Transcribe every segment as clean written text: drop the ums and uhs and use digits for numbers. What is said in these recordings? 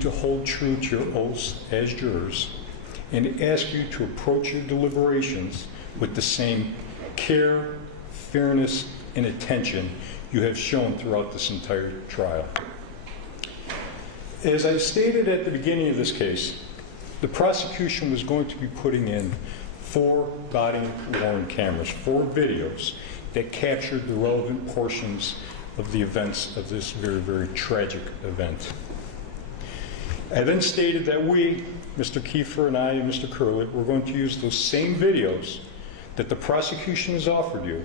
to hold true to your oaths as jurors and ask you to approach your deliberations with the same care, fairness, and attention you have shown throughout this entire trial. As I stated at the beginning of this case, the prosecution was going to be putting in 4 body-worn cameras, 4 videos that captured the relevant portions of the events of this very, very tragic event. I then stated that we, Mr. Kieffer and I and Mr. Curley, were going to use those same videos that the prosecution has offered you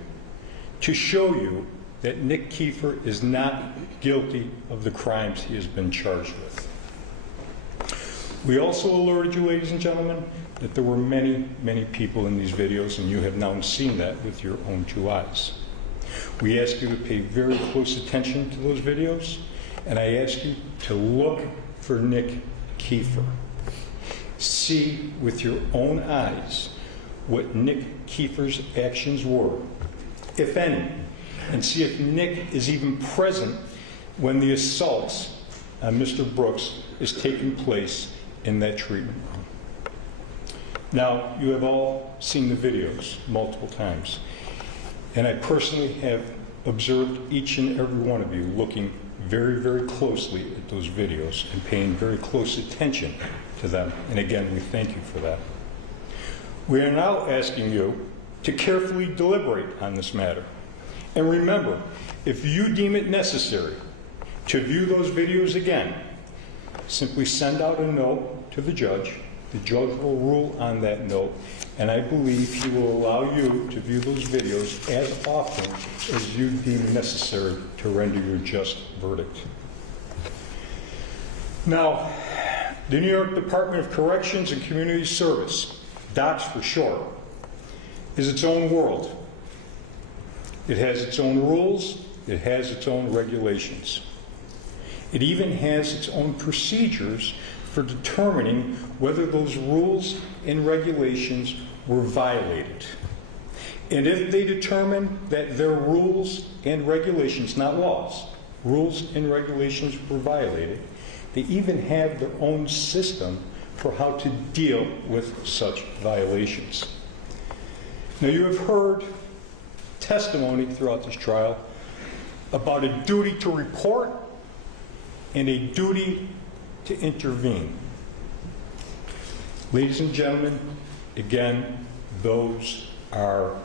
to show you that Nick Kieffer is not guilty of the crimes he has been charged with. We also alerted you, ladies and gentlemen, that there were many, many people in these videos, and you have now seen that with your own 2 eyes. We ask you to pay very close attention to those videos, and I ask you to look for Nick Kieffer. See with your own eyes what Nick Kieffer's actions were, if any, and see if Nick is even present when the assaults on Mr. Brooks is taking place in that treatment room. Now, you have all seen the videos multiple times, and I personally have observed each and every one of you looking very, very closely at those videos and paying very close attention to them. And again, we thank you for that. We are now asking you to carefully deliberate on this matter. And remember, if you deem it necessary to view those videos again, simply send out a note to the judge. The judge will rule on that note, and I believe he will allow you to view those videos as often as you deem necessary to render your just verdict. Now, the New York Department of Corrections and Community Service, DOCS for short, is its own world. It has its own rules, it has its own regulations. It even has its own procedures for determining whether those rules and regulations were violated. And if they determine that their rules and regulations, not laws, rules and regulations were violated, they even have their own system for how to deal with such violations. Now, you have heard testimony throughout this trial about a duty to report and a duty to intervene. Ladies and gentlemen, again, those are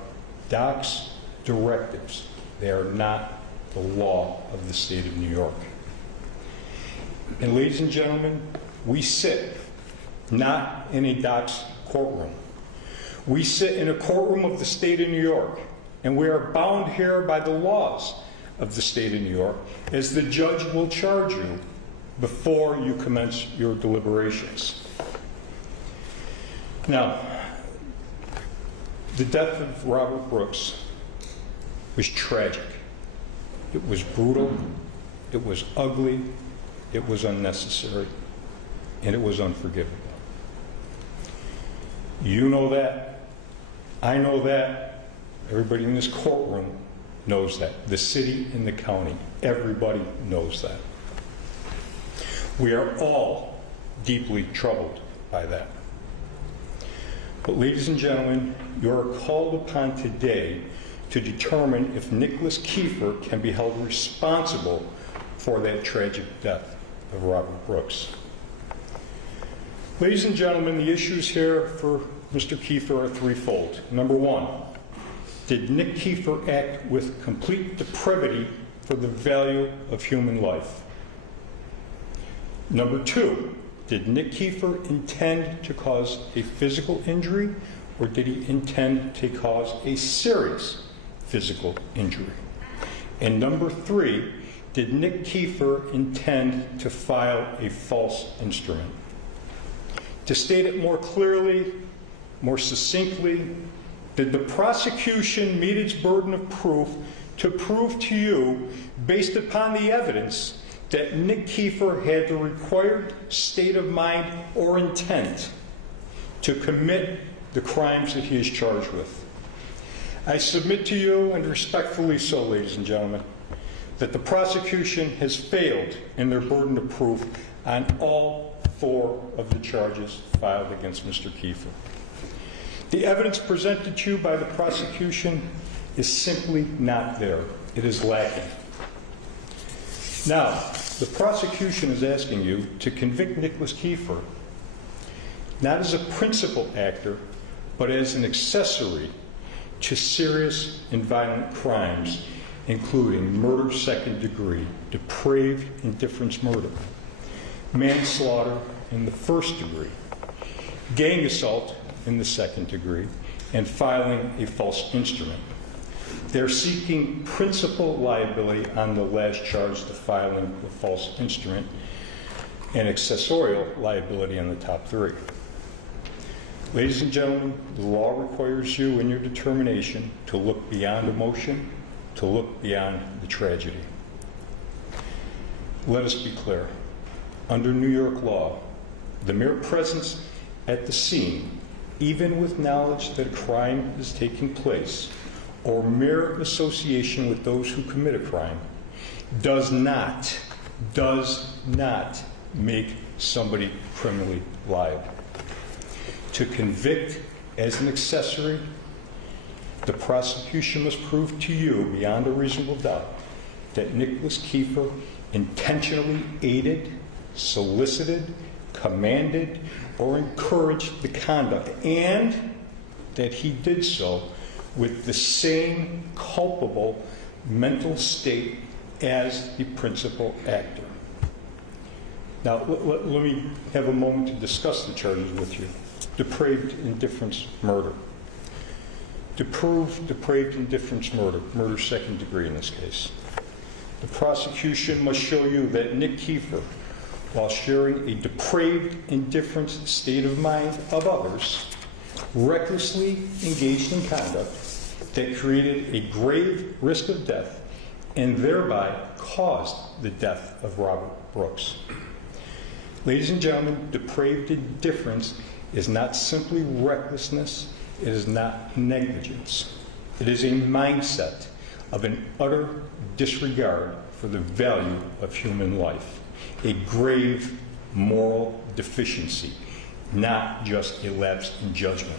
DOCS directives. They are not the law of the state of New York. And ladies and gentlemen, we sit not in a DOCS courtroom. We sit in a courtroom of the state of New York, and we are bound here by the laws of the state of New York, as the judge will charge you before you commence your deliberations. Now, the death of Robert Brooks was tragic. It was brutal, it was ugly, it was unnecessary, and it was unforgivable. You know that, I know that, everybody in this courtroom knows that. The city and the county, everybody knows that. We are all deeply troubled by that. But ladies and gentlemen, you are called upon today to determine if Nicholas Kieffer can be held responsible for that tragic death of Robert Brooks. Ladies and gentlemen, the issues here for Mr. Kieffer are threefold. Number one, did Nick Kieffer act with complete depravity for the value of human life? Number two, did Nick Kieffer intend to cause a physical injury, or did he intend to cause a serious physical injury? And number three, did Nick Kieffer intend to file a false instrument? To state it more clearly, more succinctly, did the prosecution meet its burden of proof to prove to you, based upon the evidence, that Nick Kieffer had the required state of mind or intent to commit the crimes that he is charged with? I submit to you, and respectfully so, ladies and gentlemen, that the prosecution has failed in their burden of proof on all 4 of the charges filed against Mr. Kieffer. The evidence presented to you by the prosecution is simply not there. It is lacking. Now, the prosecution is asking you to convict Nicholas Kieffer not as a principal actor, but as an accessory to serious and violent crimes, including murder second degree, depraved indifference murder, manslaughter in the first degree, gang assault in the second degree, and filing a false instrument. They're seeking principal liability on the last charge, the filing of false instrument, and accessorial liability on the top 3. Ladies and gentlemen, the law requires you in your determination to look beyond emotion, to look beyond the tragedy. Let us be clear. Under New York law, the mere presence at the scene, even with knowledge that a crime is taking place, or mere association with those who commit a crime, does not make somebody criminally liable. To convict as an accessory, the prosecution must prove to you beyond a reasonable doubt that Nicholas Kieffer intentionally aided, solicited, commanded, or encouraged the conduct, and that he did so with the same culpable mental state as the principal actor. Now, let me have a moment to discuss the charges with you. Depraved indifference murder. To prove depraved indifference murder, murder second degree in this case, the prosecution must show you that Nick Kieffer, while sharing a depraved indifference state of mind of others, recklessly engaged in conduct that created a grave risk of death and thereby caused the death of Robert Brooks. Ladies and gentlemen, depraved indifference is not simply recklessness, it is not negligence. It is a mindset of an utter disregard for the value of human life, a grave moral deficiency, not just a lapse in judgment.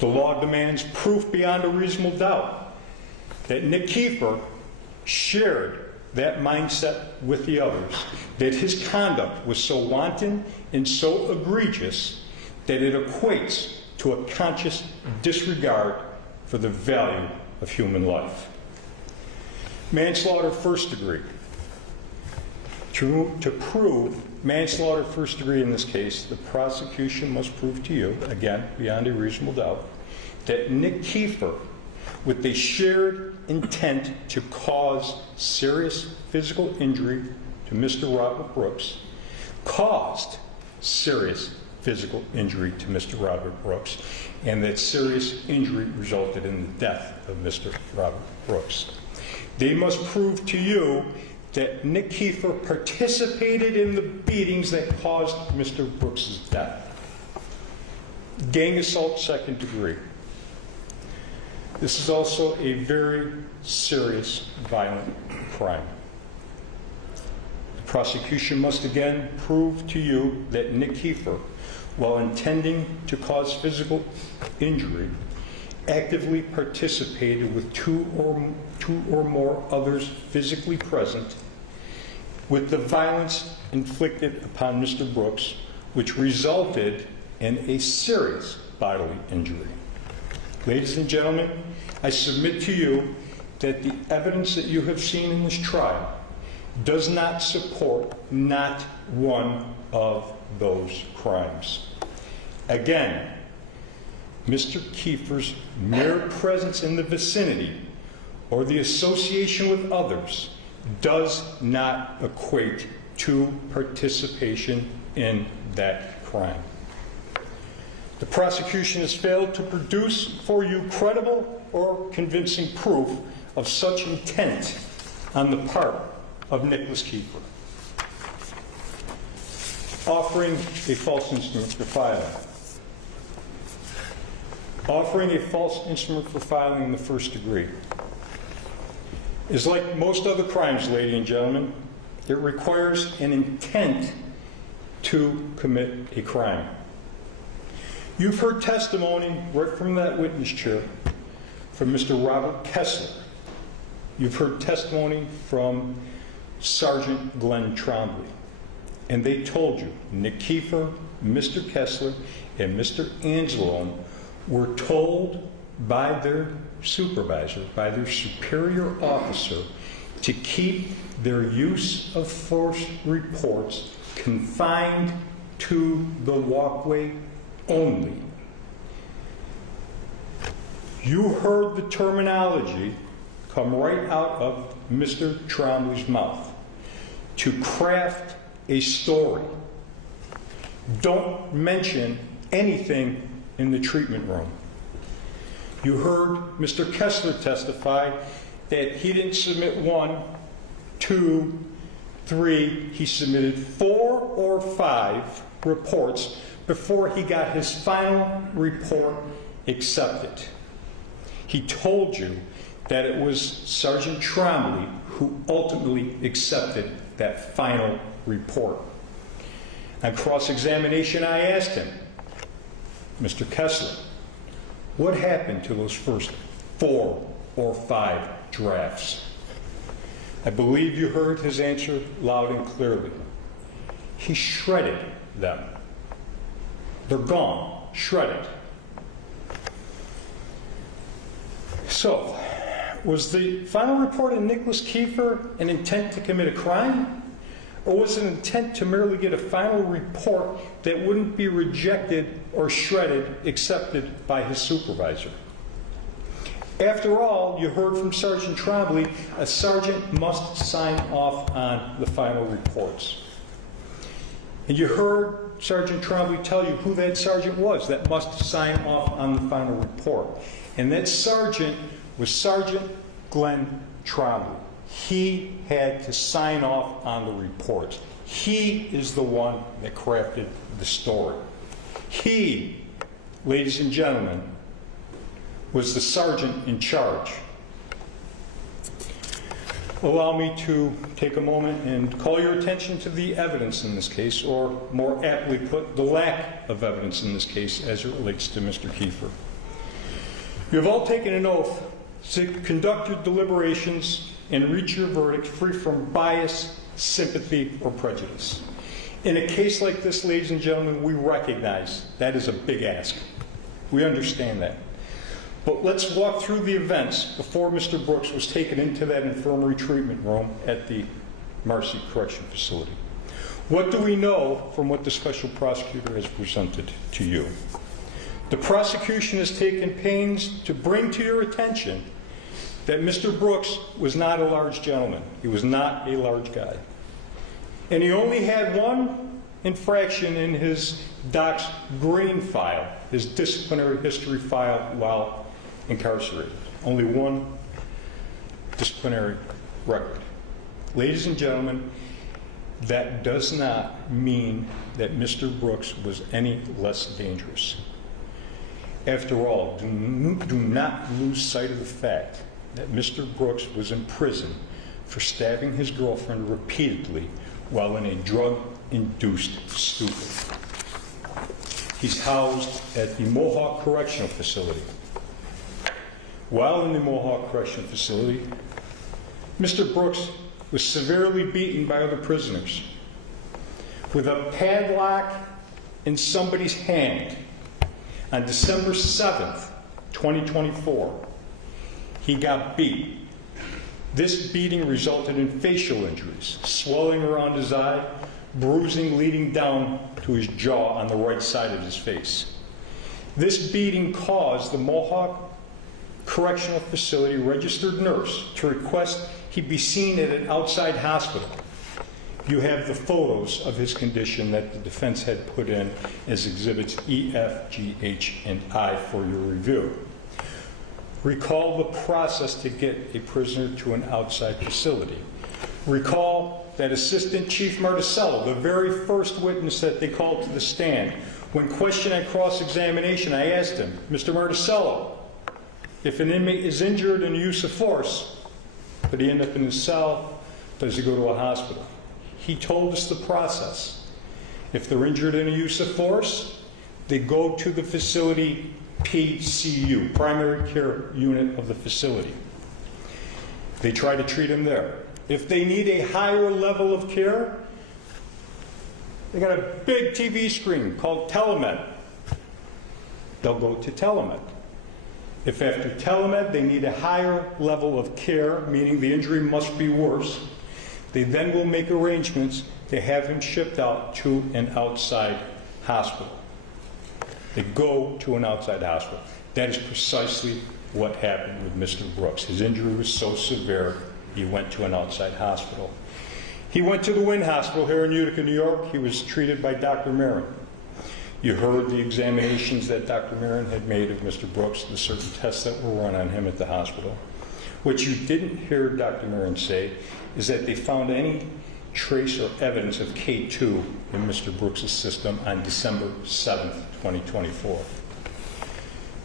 The law demands proof beyond a reasonable doubt that Nick Kieffer shared that mindset with the others, that his conduct was so wanton and so egregious that it equates to a conscious disregard for the value of human life. Manslaughter first degree. To prove manslaughter first degree in this case, the prosecution must prove to you, again, beyond a reasonable doubt, that Nick Kieffer, with a shared intent to cause serious physical injury to Mr. Robert Brooks, caused serious physical injury to Mr. Robert Brooks, and that serious injury resulted in the death of Mr. Robert Brooks. They must prove to you that Nick Kieffer participated in the beatings that caused Mr. Brooks' death. Gang assault second degree. This is also a very serious violent crime. The prosecution must again prove to you that Nick Kieffer, while intending to cause physical injury, actively participated with two or more others physically present with the violence inflicted upon Mr. Brooks, which resulted in a serious bodily injury. Ladies and gentlemen, I submit to you that the evidence that you have seen in this trial does not support not one of those crimes. Again, Mr. Kieffer's mere presence in the vicinity or the association with others does not equate to participation in that crime. The prosecution has failed to produce for you credible or convincing proof of such intent on the part of Nicholas Kieffer. Offering a false instrument for filing. Offering a false instrument for filing in the first degree is like most other crimes, ladies and gentlemen. It requires an intent to commit a crime. You've heard testimony right from that witness chair from Mr. Robert Kessler. You've heard testimony from Sergeant Glenn Trombley. And they told you, Nick Kieffer, Mr. Kessler, and Mr. Angelone were told by their supervisor, by their superior officer, to keep their use of force reports confined to the walkway only. You heard the terminology come right out of Mr. Trombley's mouth. To craft a story. Don't mention anything in the treatment room. You heard Mr. Kessler testify that he didn't submit 1, 2, 3, he submitted 4 or 5 reports before he got his final report accepted. He told you that it was Sergeant Trombley who ultimately accepted that final report. On cross-examination, I asked him, Mr. Kessler, what happened to those first 4 or 5 drafts? I believe you heard his answer loud and clearly. He shredded them. They're gone, shredded. So, was the final report of Nicholas Kieffer an intent to commit a crime? Or was it an intent to merely get a final report that wouldn't be rejected or shredded, accepted by his supervisor? After all, you heard from Sergeant Trombley, a sergeant must sign off on the final reports. And you heard Sergeant Trombley tell you who that sergeant was that must sign off on the final report. And that sergeant was Sergeant Glenn Trombley. He had to sign off on the reports. He is the one that crafted the story. He, ladies and gentlemen, was the sergeant in charge. Allow me to take a moment and call your attention to the evidence in this case, or more aptly put, the lack of evidence in this case as it relates to Mr. Kieffer. You have all taken an oath to conduct your deliberations and reach your verdict free from bias, sympathy, or prejudice. In a case like this, ladies and gentlemen, we recognize that is a big ask. We understand that. But let's walk through the events before Mr. Brooks was taken into that infirmary treatment room at the Marcy Correctional Facility. What do we know from what the special prosecutor has presented to you? The prosecution has taken pains to bring to your attention that Mr. Brooks was not a large gentleman. He was not a large guy. And he only had one infraction in his doc's green file, his disciplinary history file while incarcerated. Only one disciplinary record. Ladies and gentlemen, that does not mean that Mr. Brooks was any less dangerous. After all, do not lose sight of the fact that Mr. Brooks was in prison for stabbing his girlfriend repeatedly while in a drug-induced stupor. He's housed at the Mohawk Correctional Facility. While in the Mohawk Correctional Facility, Mr. Brooks was severely beaten by other prisoners with a padlock in somebody's hand on December 7th, 2024. He got beat. This beating resulted in facial injuries, swelling around his eye, bruising leading down to his jaw on the right side of his face. This beating caused the Mohawk Correctional Facility registered nurse to request he be seen at an outside hospital. You have the photos of his condition that the defense had put in as exhibits E, F, G, H, and I for your review. Recall the process to get a prisoner to an outside facility. Recall that Assistant Chief Marticello, the very first witness that they called to the stand, when questioned at cross-examination, I asked him, Mr. Marticello, if an inmate is injured in the use of force, but he end up in his cell, does he go to a hospital? He told us the process. If they're injured in a use of force, they go to the facility PCU, primary care unit of the facility. They try to treat them there. If they need a higher level of care, they got a big TV screen called telemed. They'll go to telemed. If after telemed they need a higher level of care, meaning the injury must be worse, they then will make arrangements to have him shipped out to an outside hospital. They go to an outside hospital. That is precisely what happened with Mr. Brooks. His injury was so severe, he went to an outside hospital. He went to the Wynn Hospital here in Utica, New York. He was treated by Dr. Marin. You heard the examinations that Dr. Marin had made of Mr. Brooks, the certain tests that were run on him at the hospital. What you didn't hear Dr. Marin say is that they found any trace or evidence of K2 in Mr. Brooks' system on December 7th, 2024.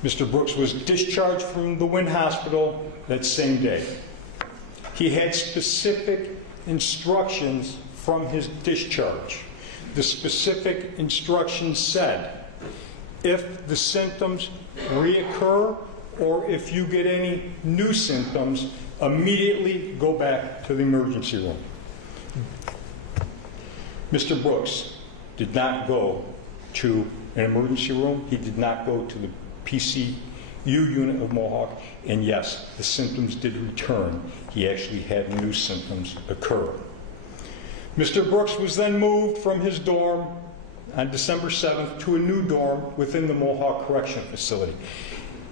Mr. Brooks was discharged from the Wynn Hospital that same day. He had specific instructions from his discharge. The specific instructions said, if the symptoms reoccur or if you get any new symptoms, immediately go back to the emergency room. Mr. Brooks did not go to an emergency room. He did not go to the PCU unit of Mohawk. And yes, the symptoms did return. He actually had new symptoms occur. Mr. Brooks was then moved from his dorm on December 7th to a new dorm within the Mohawk Correctional Facility.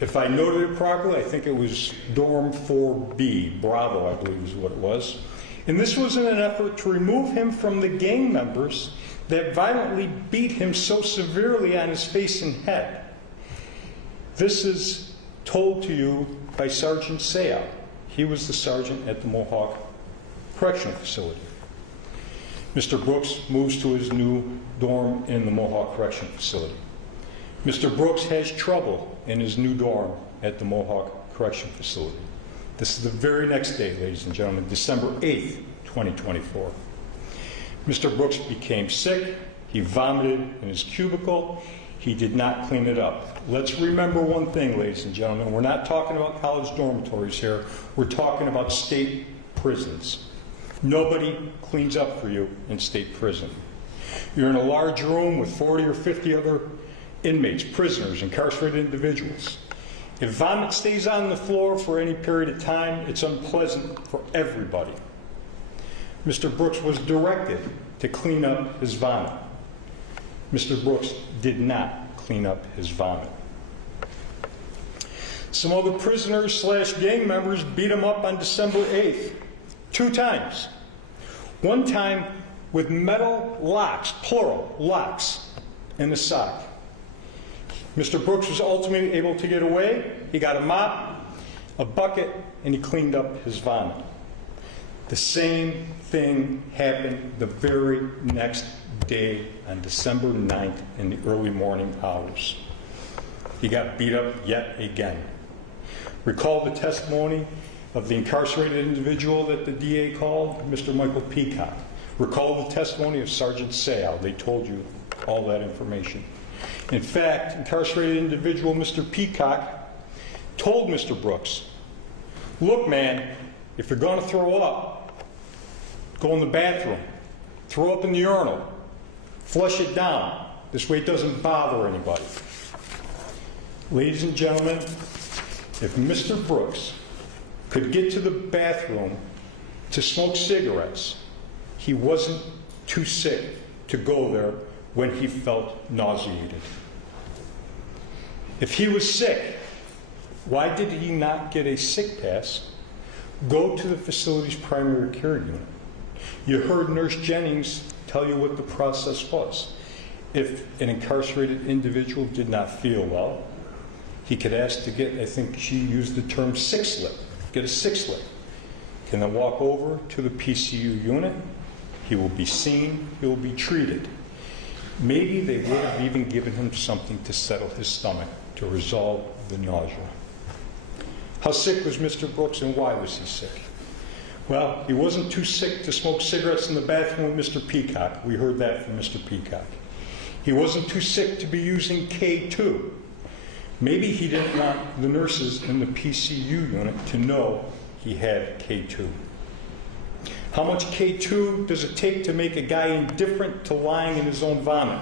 If I noted it properly, I think it was dorm 4B, Bravo, I believe is what it was. And this was in an effort to remove him from the gang members that violently beat him so severely on his face and head. This is told to you by Sergeant Sayal. He was the sergeant at the Mohawk Correctional Facility. Mr. Brooks moves to his new dorm in the Mohawk Correctional Facility. Mr. Brooks has trouble in his new dorm at the Mohawk Correctional Facility. This is the very next day, ladies and gentlemen, December 8th, 2024. Mr. Brooks became sick. He vomited in his cubicle. He did not clean it up. Let's remember one thing, ladies and gentlemen. We're not talking about college dormitories here. We're talking about state prisons. Nobody cleans up for you in state prison. You're in a large room with 40 or 50 other inmates, prisoners, incarcerated individuals. If vomit stays on the floor for any period of time, it's unpleasant for everybody. Mr. Brooks was directed to clean up his vomit. Mr. Brooks did not clean up his vomit. Some other prisoners / gang members beat him up on December 8th, 2 times. One time with metal locks, plural, locks, in the sock. Mr. Brooks was ultimately able to get away. He got a mop, a bucket, and he cleaned up his vomit. The same thing happened the very next day on December 9th in the early morning hours. He got beat up yet again. Recall the testimony of the incarcerated individual that the DA called, Mr. Michael Peacock. Recall the testimony of Sergeant Sayal. They told you all that information. In fact, incarcerated individual Mr. Peacock told Mr. Brooks, look, man, if you're going to throw up, go in the bathroom, throw up in the urinal, flush it down. This way it doesn't bother anybody. Ladies and gentlemen, if Mr. Brooks could get to the bathroom to smoke cigarettes, he wasn't too sick to go there when he felt nauseated. If he was sick, why did he not get a sick pass, go to the facility's primary care unit? You heard Nurse Jennings tell you what the process was. If an incarcerated individual did not feel well, he could ask to get, I think she used the term sick slip, get a sick slip. Can then walk over to the PCU unit. He will be seen, he will be treated. Maybe they would have even given him something to settle his stomach, to resolve the nausea. How sick was Mr. Brooks and why was he sick? Well, he wasn't too sick to smoke cigarettes in the bathroom with Mr. Peacock. We heard that from Mr. Peacock. He wasn't too sick to be using K2. Maybe he didn't want the nurses in the PCU unit to know he had K2. How much K2 does it take to make a guy indifferent to lying in his own vomit?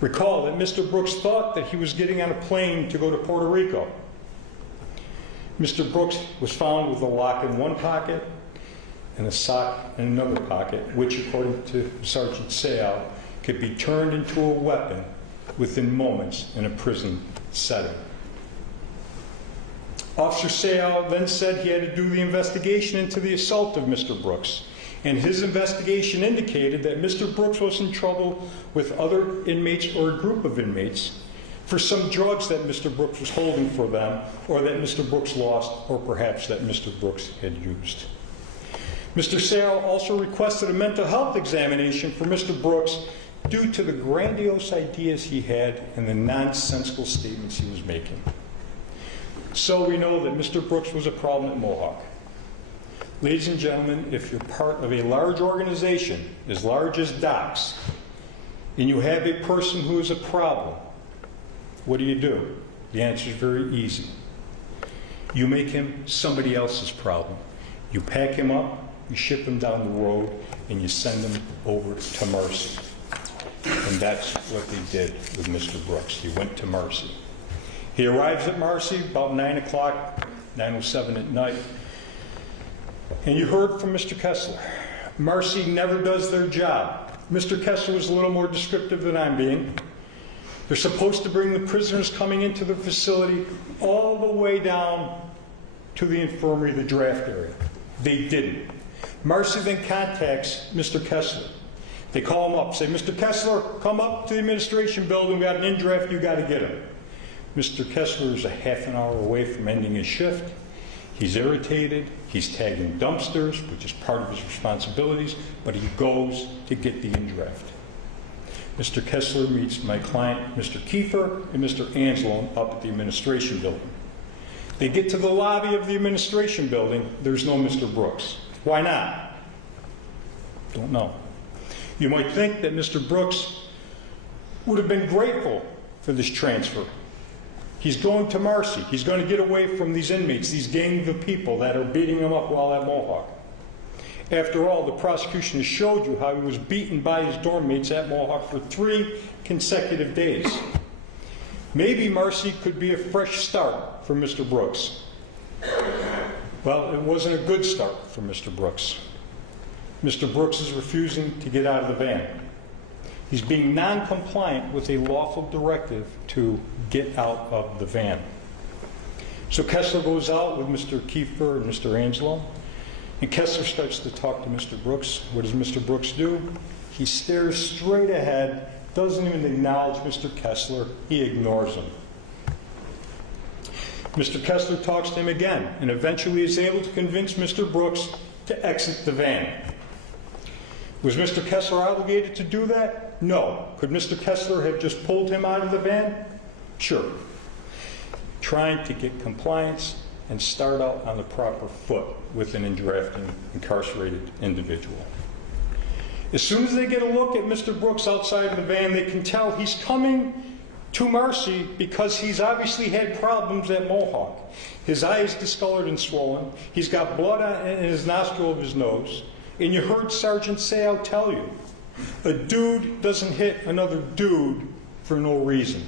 Recall that Mr. Brooks thought that he was getting on a plane to go to Puerto Rico. Mr. Brooks was found with a lock in one pocket and a sock in another pocket, which, according to Sergeant Sayal, could be turned into a weapon within moments in a prison setting. Officer Sayal then said he had to do the investigation into the assault of Mr. Brooks, and his investigation indicated that Mr. Brooks was in trouble with other inmates or a group of inmates for some drugs that Mr. Brooks was holding for them, or that Mr. Brooks lost, or perhaps that Mr. Brooks had used. Mr. Sayal also requested a mental health examination for Mr. Brooks due to the grandiose ideas he had and the nonsensical statements he was making. So we know that Mr. Brooks was a problem at Mohawk. Ladies and gentlemen, if you're part of a large organization, as large as DOCS, and you have a person who is a problem, what do? The answer is very easy. You make him somebody else's problem. You pack him up, you ship him down the road, and you send him over to Marcy. And that's what they did with Mr. Brooks. He went to Marcy. He arrives at Marcy about 9 o'clock, 9:07 at night. And you heard from Mr. Kessler. Marcy never does their job. Mr. Kessler was a little more descriptive than I'm being. They're supposed to bring the prisoners coming into the facility all the way down to the infirmary, the draft area. They didn't. Marcy then contacts Mr. Kessler. They call him up, say, Mr. Kessler, come up to the administration building. We got an in-draft, you got to get him. Mr. Kessler is a half an hour away from ending his shift. He's irritated. He's tagging dumpsters, which is part of his responsibilities, but he goes to get the in-draft. Mr. Kessler meets my client, Mr. Kieffer, and Mr. Anslone up at the administration building. They get to the lobby of the administration building. There's no Mr. Brooks. Why not? Don't know. You might think that Mr. Brooks would have been grateful for this transfer. He's going to Marcy. He's going to get away from these inmates, these gang of people that are beating him up while at Mohawk. After all, the prosecution has showed you how he was beaten by his dorm mates at Mohawk for 3 consecutive days. Maybe Marcy could be a fresh start for Mr. Brooks. Well, it wasn't a good start for Mr. Brooks. Mr. Brooks is refusing to get out of the van. He's being non-compliant with a lawful directive to get out of the van. So Kessler goes out with Mr. Kieffer and Mr. Angelo, and Kessler starts to talk to Mr. Brooks. What does Mr. Brooks do? He stares straight ahead, doesn't even acknowledge Mr. Kessler. He ignores him. Mr. Kessler talks to him again, and eventually is able to convince Mr. Brooks to exit the van. Was Mr. Kessler obligated to do that? No. Could Mr. Kessler have just pulled him out of the van? Sure. Trying to get compliance and start out on the proper foot with an incarcerated individual. As soon as they get a look at Mr. Brooks outside of the van, they can tell he's coming to Marcy because he's obviously had problems at Mohawk. His eye is discolored and swollen. He's got blood in his nostril of his nose. And you heard Sergeant Sayal tell you, a dude doesn't hit another dude for no reason.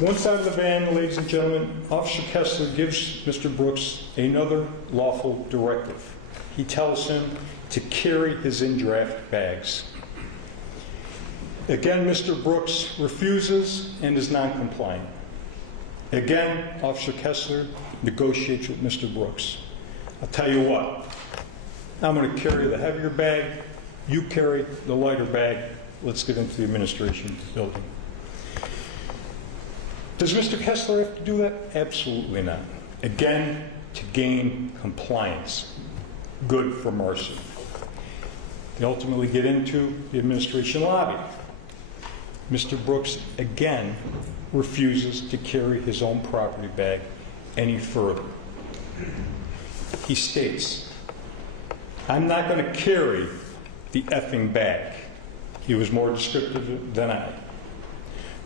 Once out of the van, ladies and gentlemen, Officer Kessler gives Mr. Brooks another lawful directive. He tells him to carry his in-draft bags. Again, Mr. Brooks refuses and is non-compliant. Again, Officer Kessler negotiates with Mr. Brooks. I'll tell you what, I'm going to carry the heavier bag, you carry the lighter bag, let's get into the administration building. Does Mr. Kessler have to do that? Absolutely not. Again, to gain compliance. Good for Marcy. They ultimately get into the administration lobby. Mr. Brooks, again, refuses to carry his own property bag any further. He states, I'm not going to carry the effing bag. He was more descriptive than I.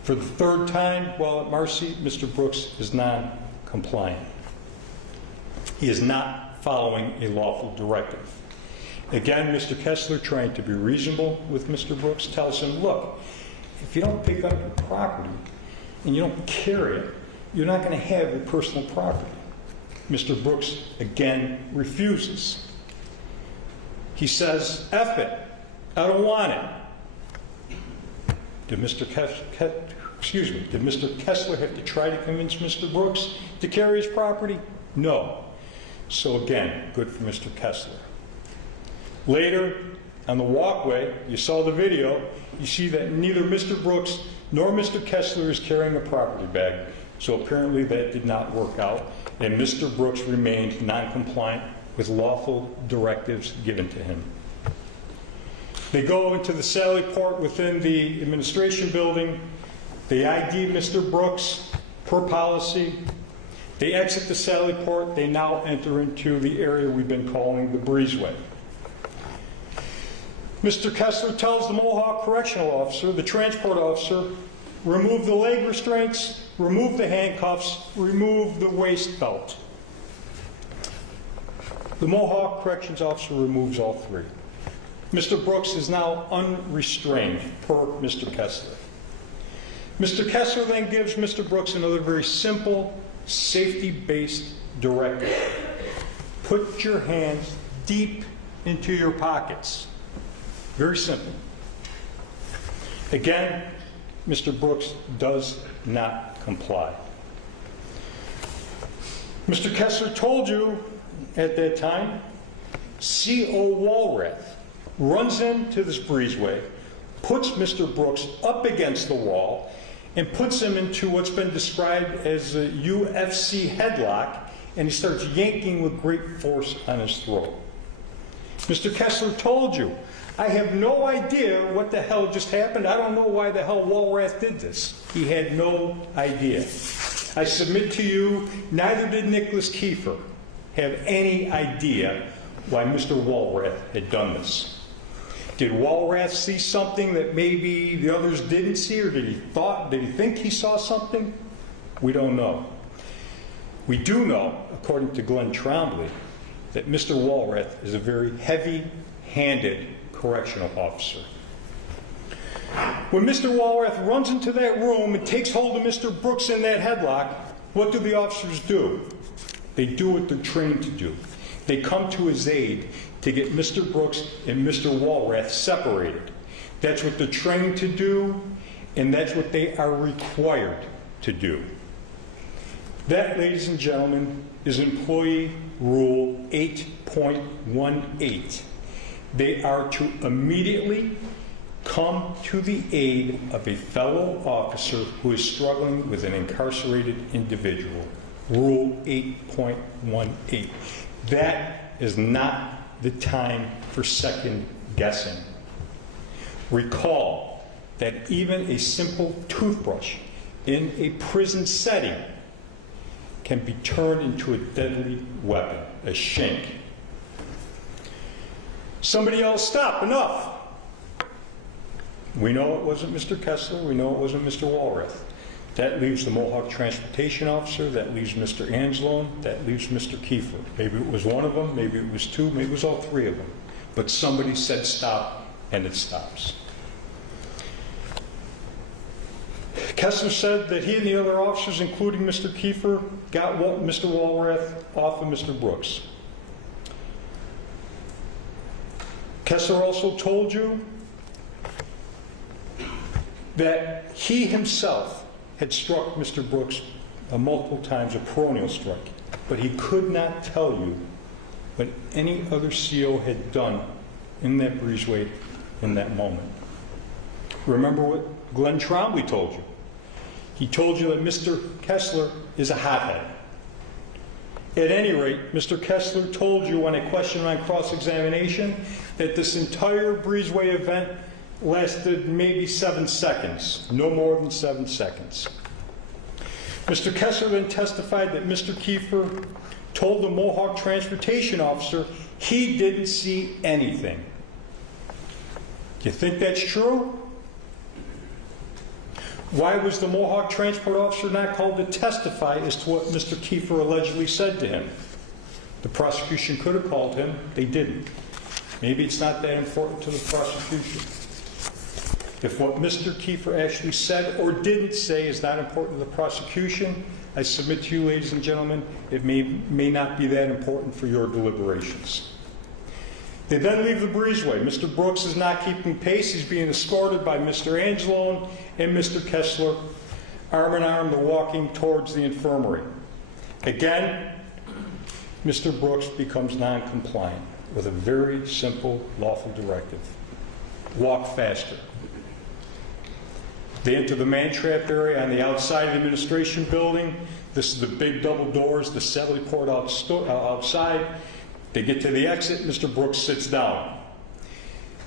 For the third time while at Marcy, Mr. Brooks is non-compliant. He is not following a lawful directive. Again, Mr. Kessler, trying to be reasonable with Mr. Brooks, tells him, look, if you don't pick up your property and you don't carry it, you're not going to have your personal property. Mr. Brooks, again, refuses. He says, F it, I don't want it. Did Mr. Kessler have to try to convince Mr. Brooks to carry his property? No. So again, good for Mr. Kessler. Later, on the walkway, you saw the video, you see that neither Mr. Brooks nor Mr. Kessler is carrying a property bag. So apparently that did not work out, and Mr. Brooks remained non-compliant with lawful directives given to him. They go into the Sally Port within the administration building. They ID Mr. Brooks per policy. They exit the Sally Port. They now enter into the area we've been calling the breezeway. Mr. Kessler tells the Mohawk Correctional Officer, the transport officer, remove the leg restraints, remove the handcuffs, remove the waist belt. The Mohawk Corrections Officer removes all three. Mr. Brooks is now unrestrained, per Mr. Kessler. Mr. Kessler then gives Mr. Brooks another very simple, safety-based directive. Put your hands deep into your pockets. Very simple. Again, Mr. Brooks does not comply. Mr. Kessler told you at that time, C.O. Walrath runs into this breezeway, puts Mr. Brooks up against the wall, and puts him into what's been described as a UFC headlock, and he starts yanking with great force on his throat. Mr. Kessler told you, I have no idea what the hell just happened. I don't know why the hell Walrath did this. He had no idea. I submit to you, neither did Nicholas Kieffer have any idea why Mr. Walrath had done this. Did Walrath see something that maybe the others didn't see, or did he think he saw something? We don't know. We do know, according to Glenn Trombley, that Mr. Walrath is a very heavy-handed correctional officer. When Mr. Walrath runs into that room and takes hold of Mr. Brooks in that headlock, what do the officers do? They do what they're trained to do. They come to his aid to get Mr. Brooks and Mr. Walrath separated. That's what they're trained to do, and that's what they are required to do. That, ladies and gentlemen, is Employee Rule 8.18. They are to immediately come to the aid of a fellow officer who is struggling with an incarcerated individual. Rule 8.18. That is not the time for second guessing. Recall that even a simple toothbrush in a prison setting can be turned into a deadly weapon, a shank. Somebody yells, stop, enough. We know it wasn't Mr. Kessler, we know it wasn't Mr. Walrath. That leaves the Mohawk Transportation Officer, that leaves Mr. Anslone, that leaves Mr. Kieffer. Maybe it was one of them, maybe it was two, maybe it was all three of them. But somebody said stop, and it stops. Kessler said that he and the other officers, including Mr. Kieffer, got Mr. Walrath off of Mr. Brooks. Kessler also told you that he himself had struck Mr. Brooks multiple times, a peroneal strike, but he could not tell you what any other CO had done in that breezeway in that moment. Remember what Glenn Trombley told you. He told you that Mr. Kessler is a hothead. At any rate, Mr. Kessler told you on a question on cross-examination that this entire breezeway event lasted maybe 7 seconds, no more than 7 seconds. Mr. Kessler then testified that Mr. Kieffer told the Mohawk Transportation Officer he didn't see anything. Do you think that's true? Why was the Mohawk transport officer not called to testify as to what Mr. Kieffer allegedly said to him? The prosecution could have called him. They didn't. Maybe it's not that important to the prosecution. If what Mr. Kieffer actually said or didn't say is not important to the prosecution, I submit to you, ladies and gentlemen, it may not be that important for your deliberations. They then leave the breezeway. Mr. Brooks is not keeping pace. He's being escorted by Mr. Angelone and Mr. Kessler, arm in arm, they're walking towards the infirmary. Again, Mr. Brooks becomes non-compliant with a very simple lawful directive. Walk faster. They enter the man-trap area on the outside of the administration building. This is the big double doors, the Sally port outside. They get to the exit, Mr. Brooks sits down.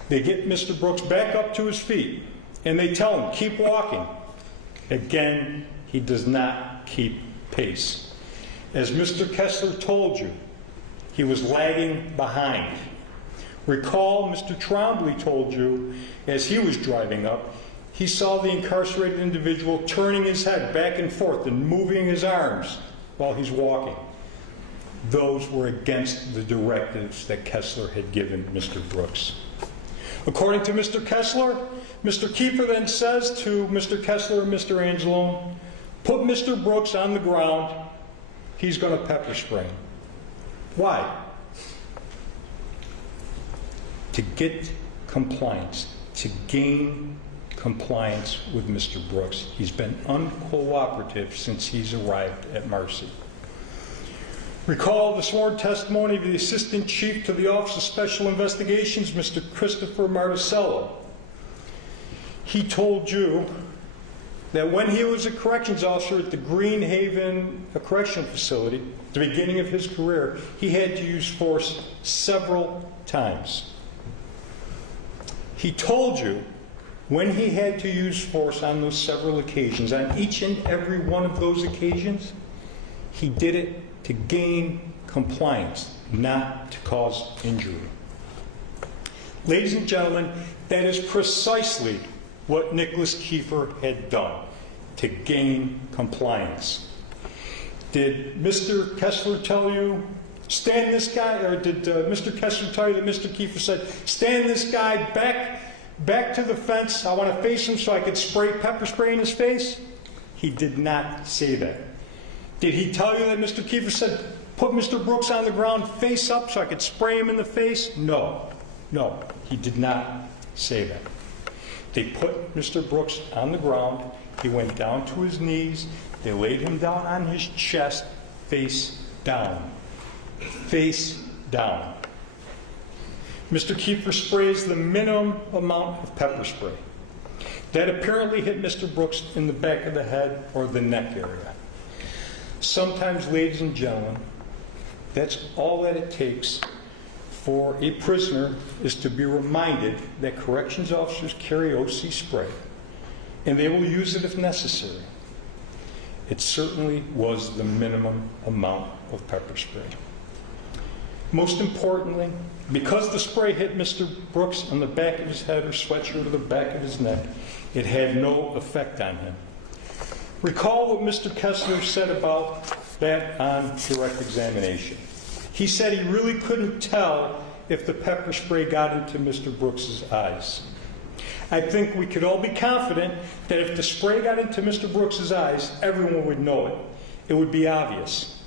They get Mr. Brooks back up to his feet, and they tell him, keep walking. Again, he does not keep pace. As Mr. Kessler told you, he was lagging behind. Recall, Mr. Trombley told you, as he was driving up, he saw the incarcerated individual turning his head back and forth and moving his arms while he's walking. Those were against the directives that Kessler had given Mr. Brooks. According to Mr. Kessler, Mr. Kieffer then says to Mr. Kessler and Mr. Angelone, put Mr. Brooks on the ground, he's going to pepper spray him. Why? To get compliance, to gain compliance with Mr. Brooks. He's been uncooperative since he's arrived at Marcy. Recall the sworn testimony of the Assistant Chief to the Office of Special Investigations, Mr. Christopher Marticello. He told you that when he was a corrections officer at the Green Haven Correctional Facility, at the beginning of his career, he had to use force several times. He told you when he had to use force on those several occasions, on each and every one of those occasions, he did it to gain compliance, not to cause injury. Ladies and gentlemen, that is precisely what Nicholas Kieffer had done, to gain compliance. Did Mr. Kessler tell you, stand this guy, or did Mr. Kessler tell you that Mr. Kieffer said, stand this guy back to the fence, I want to face him so I could pepper spray in his face? He did not say that. Did he tell you that Mr. Kieffer said, put Mr. Brooks on the ground face up so I could spray him in the face? No, he did not say that. They put Mr. Brooks on the ground, he went down to his knees, they laid him down on his chest, face down. Face down. Mr. Kieffer sprays the minimum amount of pepper spray. That apparently hit Mr. Brooks in the back of the head or the neck area. Sometimes, ladies and gentlemen, that's all that it takes for a prisoner is to be reminded that corrections officers carry OC spray, and they will use it if necessary. It certainly was the minimum amount of pepper spray. Most importantly, because the spray hit Mr. Brooks on the back of his head or sweatshirt or the back of his neck, it had no effect on him. Recall what Mr. Kessler said about that on direct examination. He said he really couldn't tell if the pepper spray got into Mr. Brooks's eyes. I think we could all be confident that if the spray got into Mr. Brooks's eyes, everyone would know it. It would be obvious.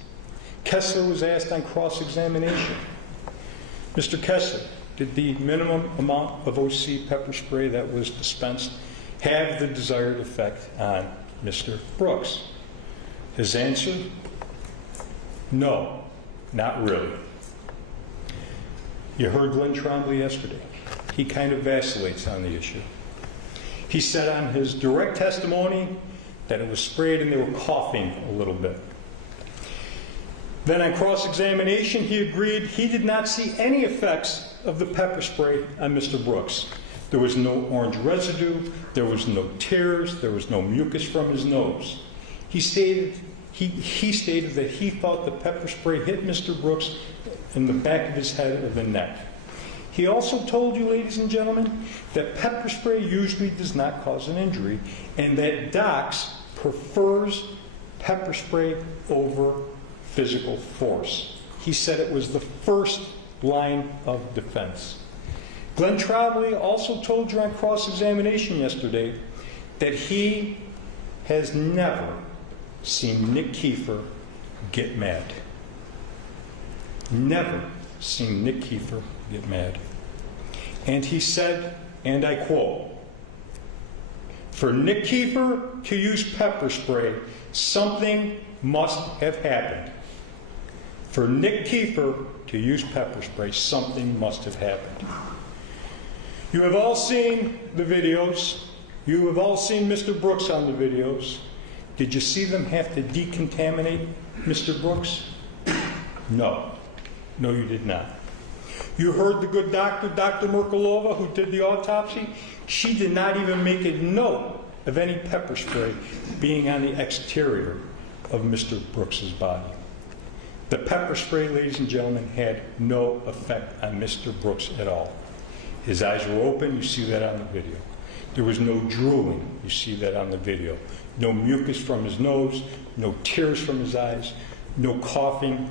Kessler was asked on cross-examination, Mr. Kessler, did the minimum amount of OC pepper spray that was dispensed have the desired effect on Mr. Brooks? His answer, no, not really. You heard Glenn Trombley yesterday. He kind of vacillates on the issue. He said on his direct testimony that it was sprayed and they were coughing a little bit. Then on cross-examination, he agreed he did not see any effects of the pepper spray on Mr. Brooks. There was no orange residue, there was no tears, there was no mucus from his nose. He stated that he thought the pepper spray hit Mr. Brooks in the back of his head or the neck. He also told you, ladies and gentlemen, that pepper spray usually does not cause an injury, and that Docs prefers pepper spray over physical force. He said it was the first line of defense. Glenn Trombley also told you on cross-examination yesterday that he has never seen Nick Kieffer get mad. Never seen Nick Kieffer get mad. And he said, and I quote, "For Nick Kieffer to use pepper spray, something must have happened. For Nick Kieffer to use pepper spray, something must have happened." You have all seen the videos. You have all seen Mr. Brooks on the videos. Did you see them have to decontaminate Mr. Brooks? No. No, you did not. You heard the good doctor, Dr. Merkelova, who did the autopsy. She did not even make a note of any pepper spray being on the exterior of Mr. Brooks's body. The pepper spray, ladies and gentlemen, had no effect on Mr. Brooks at all. His eyes were open, you see that on the video. There was no drooling, you see that on the video. No mucus from his nose, no tears from his eyes, no coughing,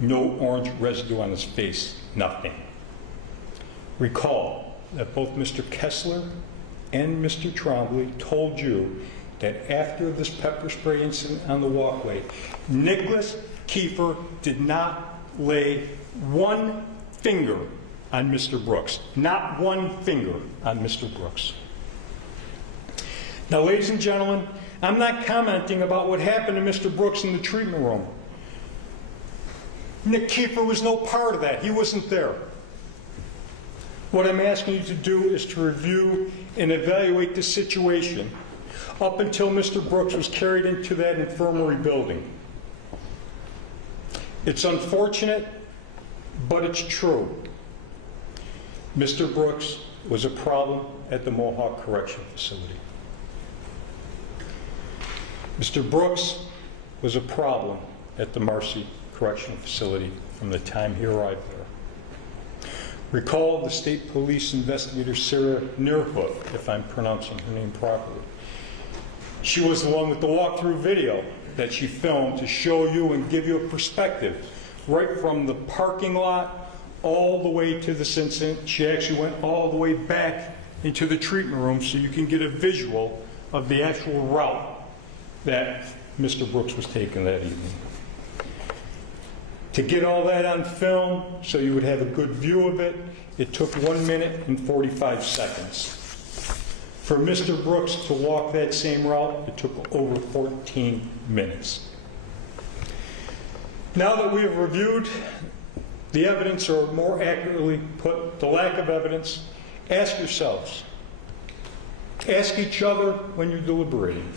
no orange residue on his face, nothing. Recall that both Mr. Kessler and Mr. Trombley told you that after this pepper spray incident on the walkway, Nicholas Kieffer did not lay one finger on Mr. Brooks. Not one finger on Mr. Brooks. Now, ladies and gentlemen, I'm not commenting about what happened to Mr. Brooks in the treatment room. Nick Kieffer was no part of that. He wasn't there. What I'm asking you to do is to review and evaluate the situation up until Mr. Brooks was carried into that infirmary building. It's unfortunate, but it's true. Mr. Brooks was a problem at the Mohawk Correctional Facility. Mr. Brooks was a problem at the Marcy Correctional Facility from the time he arrived there. Recall the state police investigator Sarah Neerhoof, if I'm pronouncing her name properly. She was the one with the walkthrough video that she filmed to show you and give you a perspective right from the parking lot all the way to this incident. She actually went all the way back into the treatment room so you can get a visual of the actual route that Mr. Brooks was taking that evening. To get all that on film so you would have a good view of it, it took 1 minute and 45 seconds. For Mr. Brooks to walk that same route, it took over 14 minutes. Now that we have reviewed the evidence, or more accurately put, the lack of evidence, ask yourselves, ask each other when you're deliberating,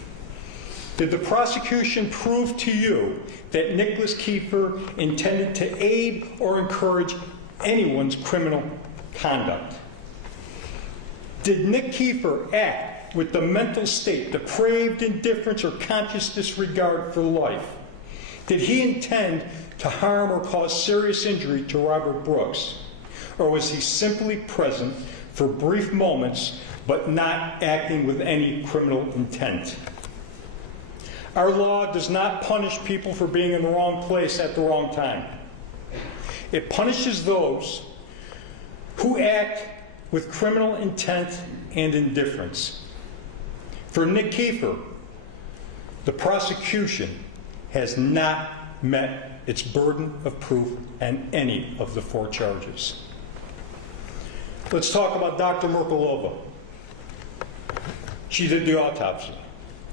did the prosecution prove to you that Nicholas Kieffer intended to aid or encourage anyone's criminal conduct? Did Nick Kieffer act with the mental state, depraved indifference, or conscious disregard for life? Did he intend to harm or cause serious injury to Robert Brooks? Or was he simply present for brief moments but not acting with any criminal intent? Our law does not punish people for being in the wrong place at the wrong time. It punishes those who act with criminal intent and indifference. For Nick Kieffer, the prosecution has not met its burden of proof on any of the 4 charges. Let's talk about Dr. Merkelova. She did the autopsy.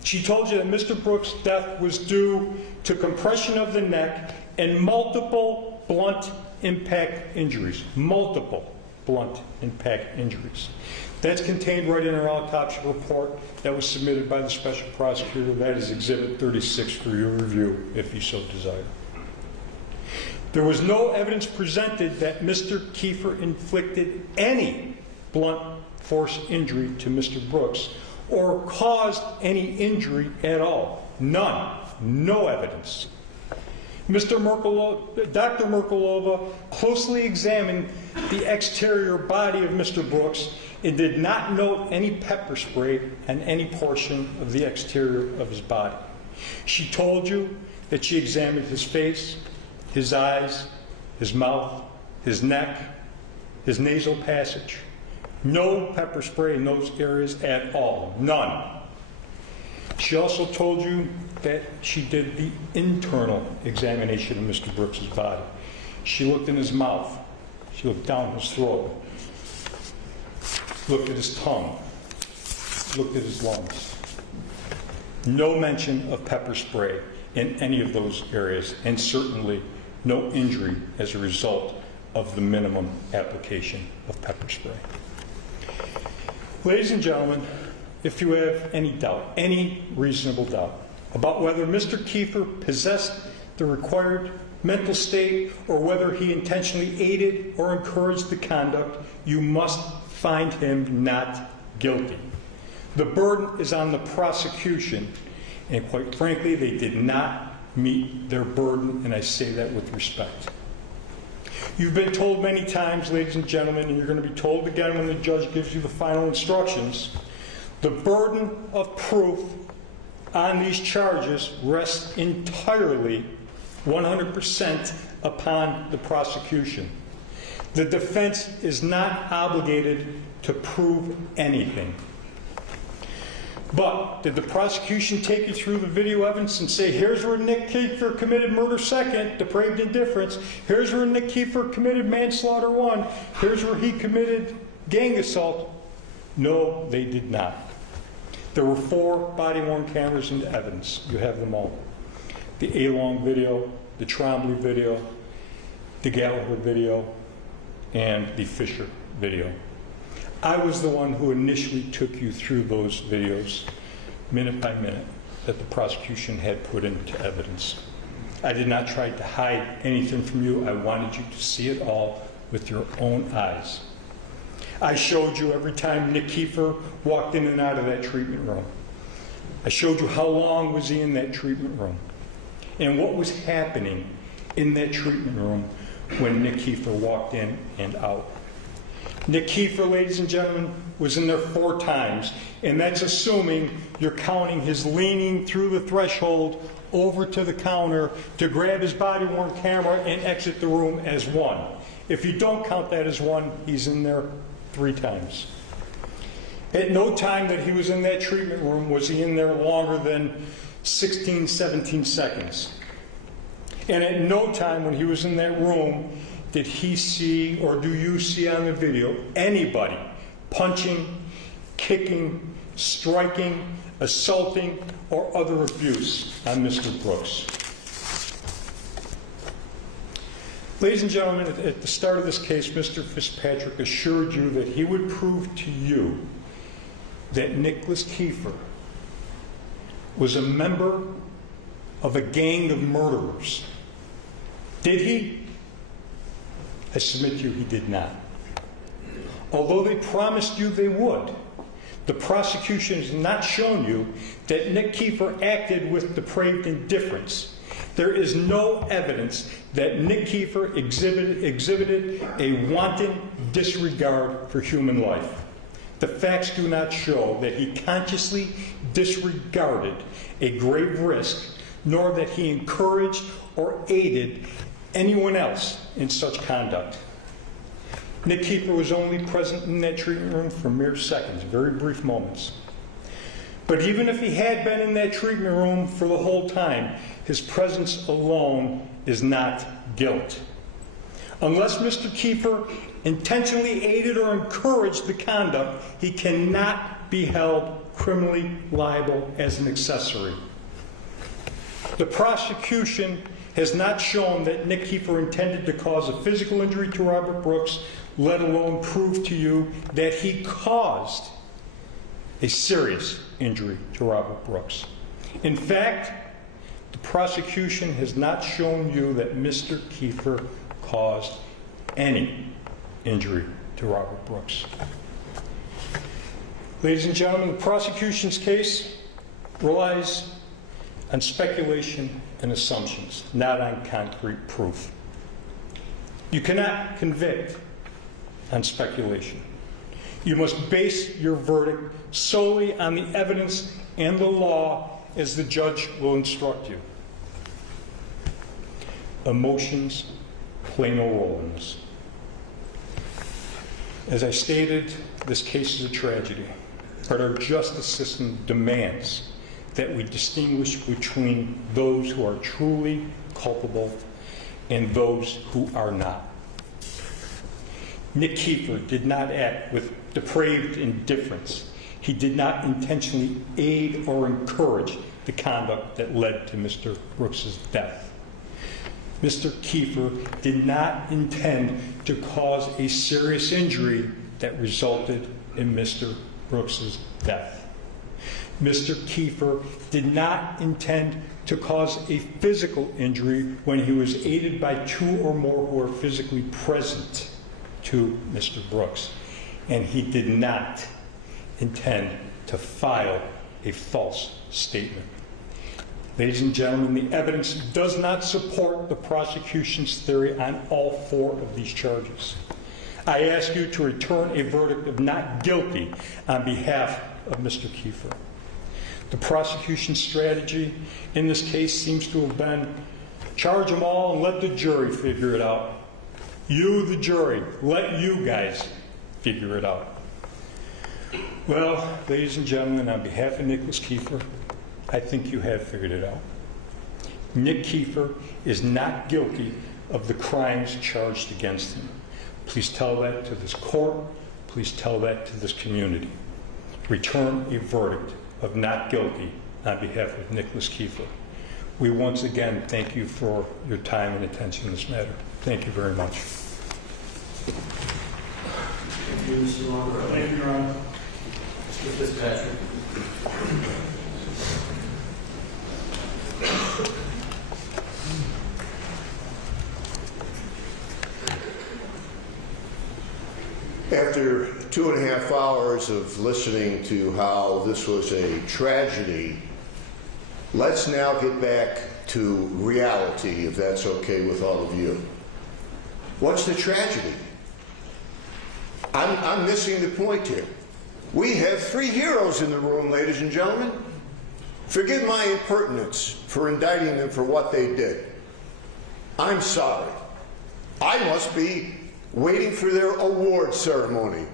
She told you that Mr. Brooks' death was due to compression of the neck and multiple blunt impact injuries. Multiple blunt impact injuries. That's contained right in our autopsy report that was submitted by the special prosecutor. That is Exhibit 36 for your review, if you so desire. There was no evidence presented that Mr. Kieffer inflicted any blunt force injury to Mr. Brooks or caused any injury at all. None. No evidence. Dr. Merkelova closely examined the exterior body of Mr. Brooks and did not note any pepper spray on any portion of the exterior of his body. She told you that she examined his face, his eyes, his mouth, his neck, his nasal passage. No pepper spray in those areas at all, none. She also told you that she did the internal examination of Mr. Brooks' body. She looked in his mouth, she looked down his throat, looked at his tongue, looked at his lungs. No mention of pepper spray in any of those areas, and certainly no injury as a result of the minimum application of pepper spray. Ladies and gentlemen, if you have any doubt, any reasonable doubt, about whether Mr. Kieffer possessed the required mental state or whether he intentionally aided or encouraged the conduct, you must find him not guilty. The burden is on the prosecution, and quite frankly, they did not meet their burden, and I say that with respect. You've been told many times, ladies and gentlemen, and you're going to be told again when the judge gives you the final instructions, the burden of proof on these charges rests entirely, 100%, upon the prosecution. The defense is not obligated to prove anything. But did the prosecution take you through the video evidence and say, here's where Nick Kieffer committed murder second, depraved indifference, here's where Nick Kieffer committed manslaughter one, here's where he committed gang assault? No, they did not. There were 4 body-worn cameras in the evidence. You have them all. The A-Long video, the Trombley video, the Galliher video, and the Fisher video. I was the one who initially took you through those videos, minute by minute, that the prosecution had put into evidence. I did not try to hide anything from you. I wanted you to see it all with your own eyes. I showed you every time Nick Kieffer walked in and out of that treatment room. I showed you how long was he in that treatment room and what was happening in that treatment room when Nick Kieffer walked in and out. Nick Kieffer, ladies and gentlemen, was in there 4 times, and that's assuming you're counting his leaning through the threshold over to the counter to grab his body-worn camera and exit the room as 1. If you don't count that as 1, he's in there 3 times. At no time that he was in that treatment room was he in there longer than 16, 17 seconds. And at no time when he was in that room did he see, or do you see on the video, anybody punching, kicking, striking, assaulting, or other abuse on Mr. Brooks. Ladies and gentlemen, at the start of this case, Mr. Fitzpatrick assured you that he would prove to you that Nicholas Kieffer was a member of a gang of murderers. Did he? I submit to you he did not. Although they promised you they would, the prosecution has not shown you that Nick Kieffer acted with depraved indifference. There is no evidence that Nick Kieffer exhibited a wanton disregard for human life. The facts do not show that he consciously disregarded a grave risk, nor that he encouraged or aided anyone else in such conduct. Nick Kieffer was only present in that treatment room for mere seconds, very brief moments. But even if he had been in that treatment room for the whole time, his presence alone is not guilt. Unless Mr. Kieffer intentionally aided or encouraged the conduct, he cannot be held criminally liable as an accessory. The prosecution has not shown that Nick Kieffer intended to cause a physical injury to Robert Brooks, let alone prove to you that he caused a serious injury to Robert Brooks. In fact, the prosecution has not shown you that Mr. Kieffer caused any injury to Robert Brooks. Ladies and gentlemen, the prosecution's case relies on speculation and assumptions, not on concrete proof. You cannot convict on speculation. You must base your verdict solely on the evidence and the law as the judge will instruct you. Emotions play no role in this. As I stated, this case is a tragedy, but our justice system demands that we distinguish between those who are truly culpable and those who are not. Nick Kieffer did not act with depraved indifference. He did not intentionally aid or encourage the conduct that led to Mr. Brooks's death. Mr. Kieffer did not intend to cause a serious injury that resulted in Mr. Brooks's death. Mr. Kieffer did not intend to cause a physical injury when he was aided by two or more who were physically present to Mr. Brooks. And he did not intend to file a false statement. Ladies and gentlemen, the evidence does not support the prosecution's theory on all four of these charges. I ask you to return a verdict of not guilty on behalf of Mr. Kieffer. The prosecution's strategy in this case seems to have been charge them all and let the jury figure it out. You, the jury, let you guys figure it out. Well, ladies and gentlemen, on behalf of Nicholas Kieffer, I think you have figured it out. Nick Kieffer is not guilty of the crimes charged against him. Please tell that to this court. Please tell that to this community. Return a verdict of not guilty on behalf of Nicholas Kieffer. We once again thank you for your time and attention in this matter. Thank you very much. Thank you, Mr. Longer. Thank you, Your Honor. Mr. Fitzpatrick. After 2.5 hours of listening to how this was a tragedy, let's now get back to reality, if that's okay with all of you. What's the tragedy? I'm missing the point here. We have 3 heroes in the room, ladies and gentlemen. Forgive my impertinence for indicting them for what they did. I'm sorry. I must be waiting for their award ceremony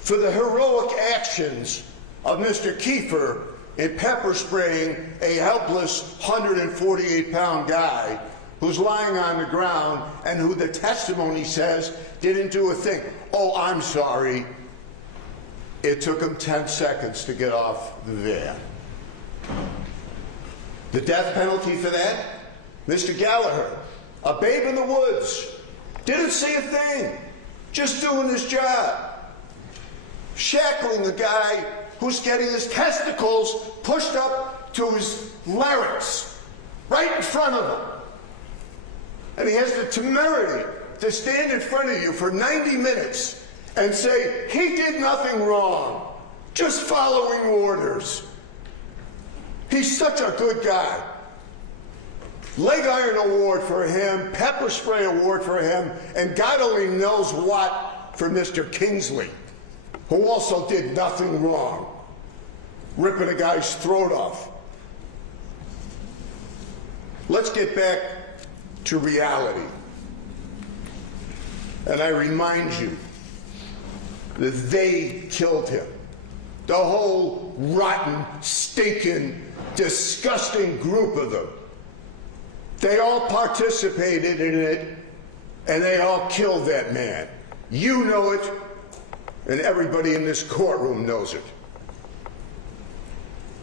for the heroic actions of Mr. Kieffer in pepper spraying a helpless 148-pound guy who's lying on the ground and who the testimony says didn't do a thing. Oh, I'm sorry. It took him 10 seconds to get off the van. The death penalty for that? Mr. Galliher, a babe in the woods, didn't say a thing, just doing his job. Shackling the guy who's getting his testicles pushed up to his larynx, right in front of him. And he has the temerity to stand in front of you for 90 minutes and say, he did nothing wrong, just following orders. He's such a good guy. Leg iron award for him, pepper spray award for him, and God only knows what for Mr. Kingsley, who also did nothing wrong, ripping a guy's throat off. Let's get back to reality. And I remind you that they killed him. The whole rotten, stinking, disgusting group of them. They all participated in it, and they all killed that man. You know it, and everybody in this courtroom knows it.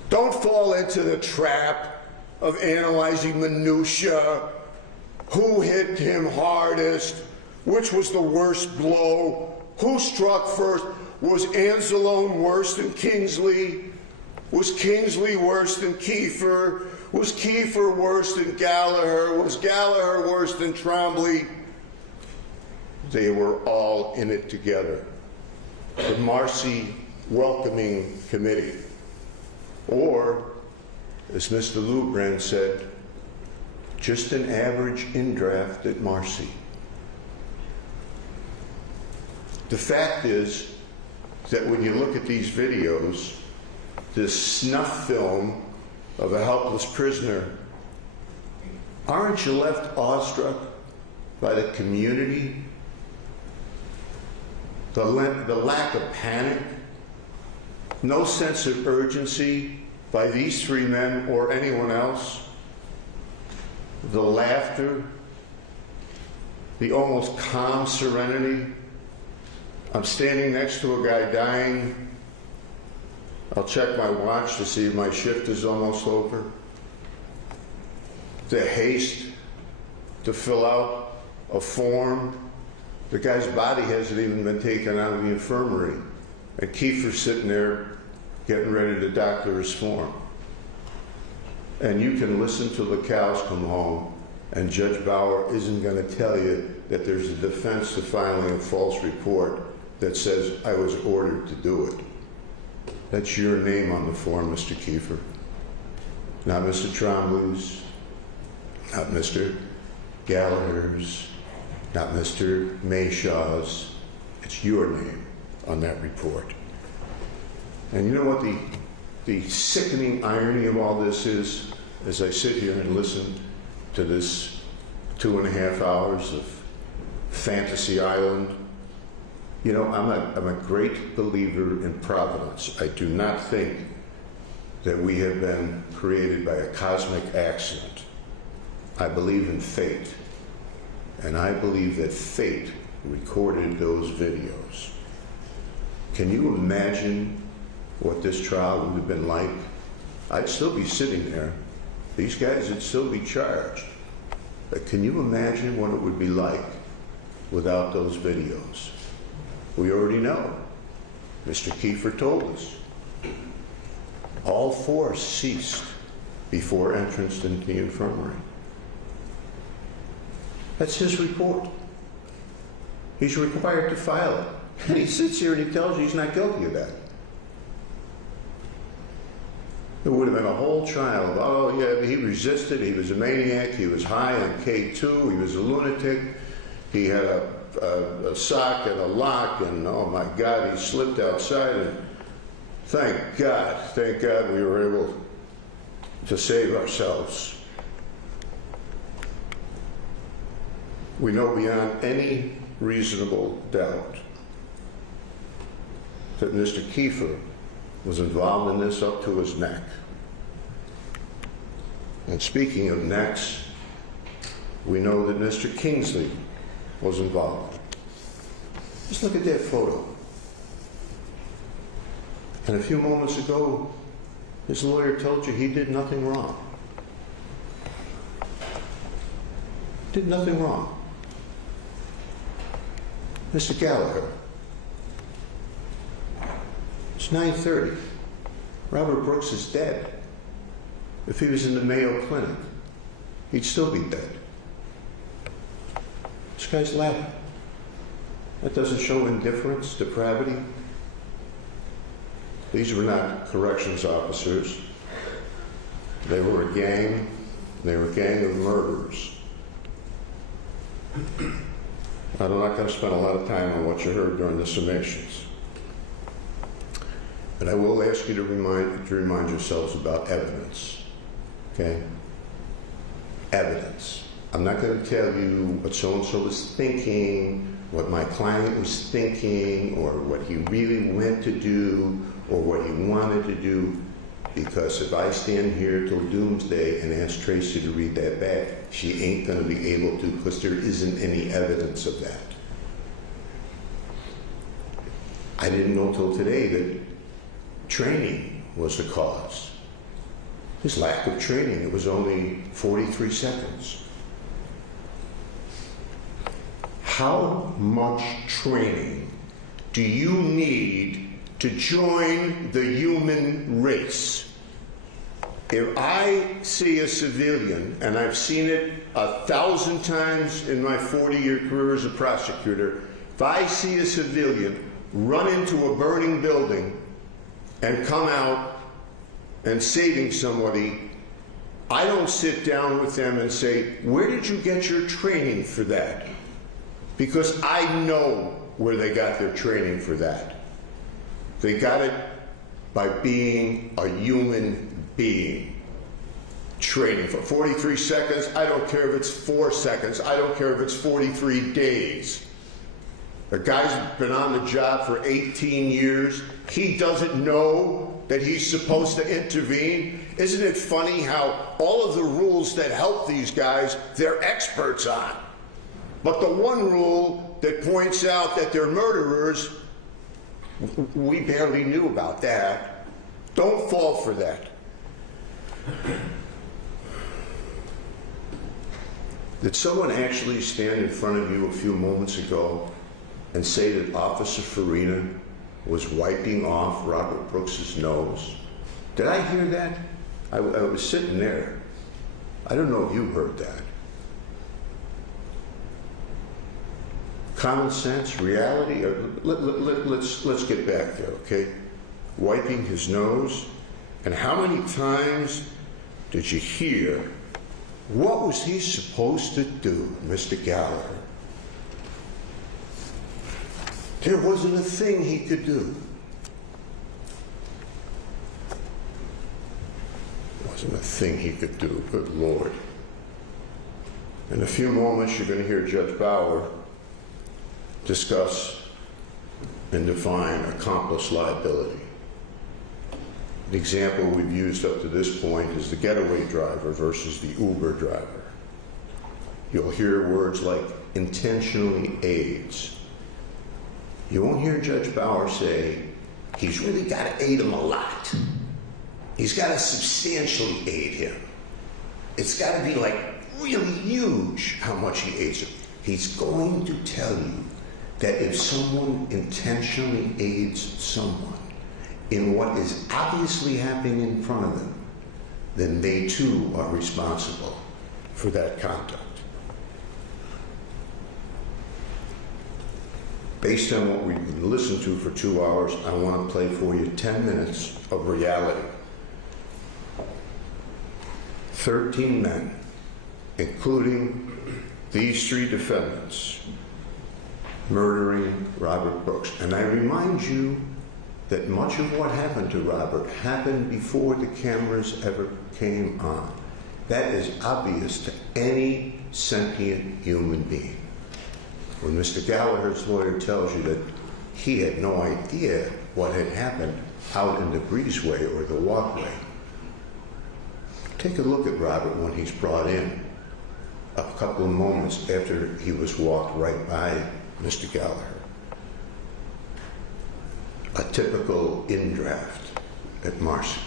Don't fall into the trap of analyzing minutia, who hit him hardest, which was the worst blow, who struck first. Was Anzalone worse than Kingsley? Was Kingsley worse than Kieffer? Was Kieffer worse than Galliher? Was Galliher worse than Trombley? They were all in it together. The Marcy Welcoming Committee. Or, as Mr. Lubran said, just an average indraft at Marcy. The fact is that when you look at these videos, this snuff film of a helpless prisoner, aren't you left awestruck by the community? The lack of panic, no sense of urgency by these three men or anyone else, the laughter, the almost calm serenity. I'm standing next to a guy dying. I'll check my watch to see if my shift is almost over. The haste to fill out a form. The guy's body hasn't even been taken out of the infirmary. And Kieffer's sitting there getting ready to doctor his form. And you can listen till the cows come home, and Judge Bauer isn't going to tell you that there's a defense to filing a false report that says I was ordered to do it. That's your name on the form, Mr. Kieffer. Not Mr. Trombley's, not Mr. Galliher's, not Mr. Mayshaw's. It's your name on that report. And you know what the sickening irony of all this is? As I sit here and listen to this 2.5 hours of Fantasy Island, you know, I'm a great believer in providence. I do not think that we have been created by a cosmic accident. I believe in fate. And I believe that fate recorded those videos. Can you imagine what this trial would have been like? I'd still be sitting there. These guys would still be charged. But can you imagine what it would be like without those videos? We already know. Mr. Kieffer told us. All force ceased before entrance into the infirmary. That's his report. He's required to file it. And he sits here and he tells you he's not guilty of that. There would have been a whole trial of, oh yeah, he resisted, he was a maniac, he was high on K2, he was a lunatic, he had a sock and a lock, and oh my God, he slipped outside, and thank God we were able to save ourselves. We know beyond any reasonable doubt that Mr. Kieffer was involved in this up to his neck. And speaking of necks, we know that Mr. Kingsley was involved. Just look at that photo. And a few moments ago, his lawyer told you he did nothing wrong. Did nothing wrong. Mr. Galliher, it's 9:30. Robert Brooks is dead. If he was in the Mayo Clinic, he'd still be dead. This guy's laughing. That doesn't show indifference, depravity. These were not corrections officers. They were a gang. They were a gang of murderers. I'm not going to spend a lot of time on what you heard during the summations. But I will ask you to remind yourselves about evidence. Okay? Evidence. I'm not going to tell you what so-and-so was thinking, what my client was thinking, or what he really went to do, or what he wanted to do, because if I stand here till doomsday and ask Tracy to read that back, she ain't going to be able to, because there isn't any evidence of that. I didn't know till today that training was the cause. His lack of training, it was only 43 seconds. How much training do you need to join the human race? If I see a civilian, and I've seen it 1,000 times in my 40-year career as a prosecutor, if I see a civilian run into a burning building and come out and saving somebody, I don't sit down with them and say, where did you get your training for that? Because I know where they got their training for that. They got it by being a human being. Training for 43 seconds, I don't care if it's 4 seconds, I don't care if it's 43 days. The guy's been on the job for 18 years. He doesn't know that he's supposed to intervene. Isn't it funny how all of the rules that help these guys, they're experts on? But the one rule that points out that they're murderers, we barely knew about that. Don't fall for that. Did someone actually stand in front of you a few moments ago and say that Officer Farina was wiping off Robert Brooks's nose? Did I hear that? I was sitting there. I don't know if you heard that. Common sense, reality. Let's get back there, okay? Wiping his nose. And how many times did you hear, what was he supposed to do, Mr. Galliher? There wasn't a thing he could do. Wasn't a thing he could do, good Lord. In a few moments, you're going to hear Judge Bauer discuss and define accomplice liability. The example we've used up to this point is the getaway driver versus the Uber driver. You'll hear words like intentionally aids. You won't hear Judge Bauer say, he's really got to aid him a lot. He's got to substantially aid him. It's got to be like really huge how much he aids him. He's going to tell you that if someone intentionally aids someone in what is obviously happening in front of them, then they too are responsible for that conduct. Based on what we've listened to for 2 hours, I want to play for you 10 minutes of reality. 13 men, including these 3 defendants, murdering Robert Brooks. And I remind you that much of what happened to Robert happened before the cameras ever came on. That is obvious to any sentient human being. When Mr. Galliher's lawyer tells you that he had no idea what had happened out in the breezeway or the walkway, take a look at Robert when he's brought in a couple of moments after he was walked right by Mr. Galliher. A typical in-draft at Marcy.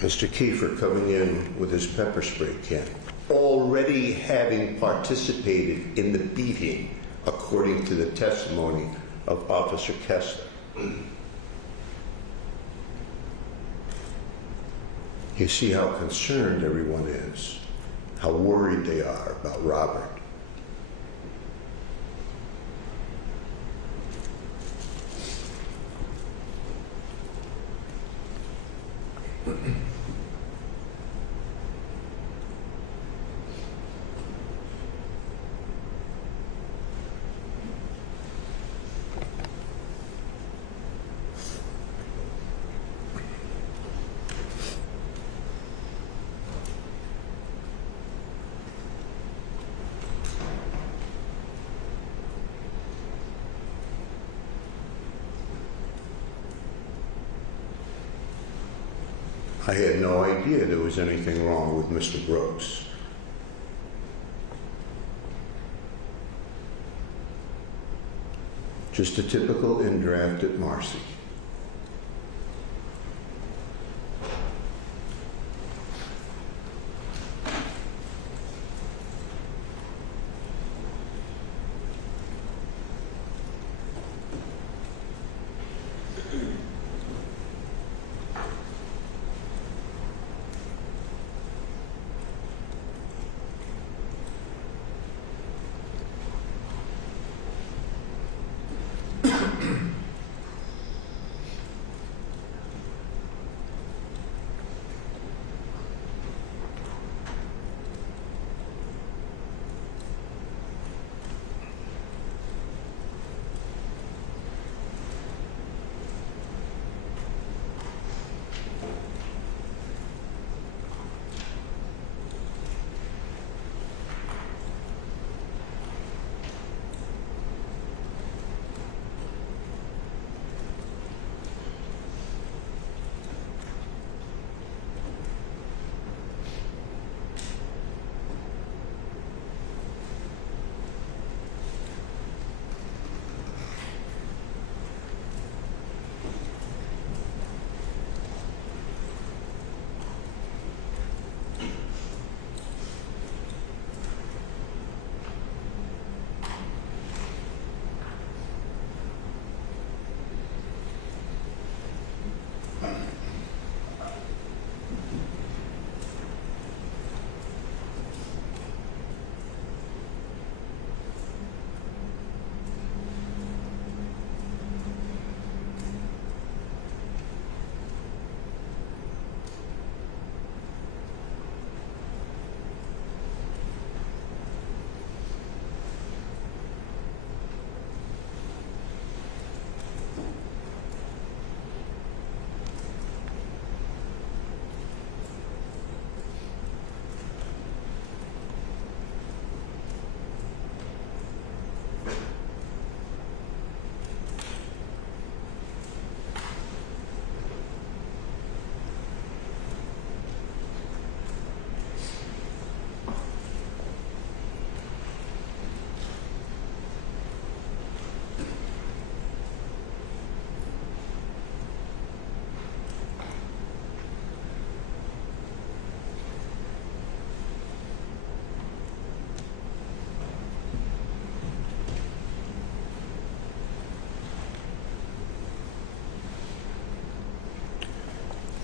Mr. Kieffer coming in with his pepper spray can, already having participated in the beating, according to the testimony of Officer Kessler. You see how concerned everyone is, how worried they are about Robert. I had no idea there was anything wrong with Mr. Brooks. Just a typical in-draft at Marcy.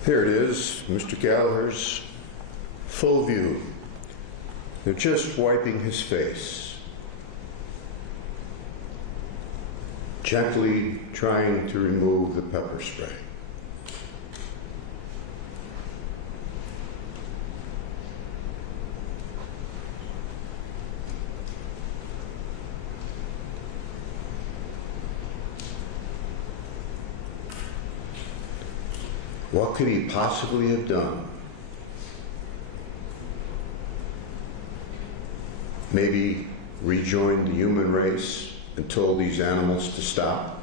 Here it is, Mr. Galliher's full view. They're just wiping his face, gently trying to remove the pepper spray. What could he possibly have done? Maybe rejoined the human race and told these animals to stop?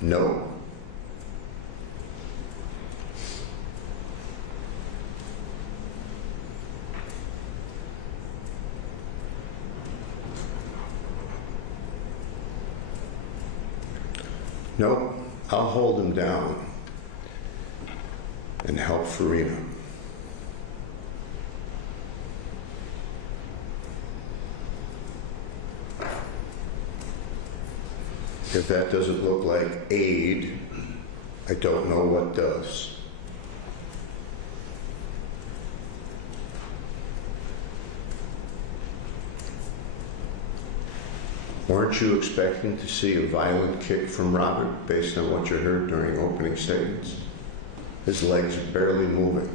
No. Nope, I'll hold him down and help Farina. If that doesn't look like aid, I don't know what does. Weren't you expecting to see a violent kick from Robert based on what you heard during opening statements? His legs are barely moving.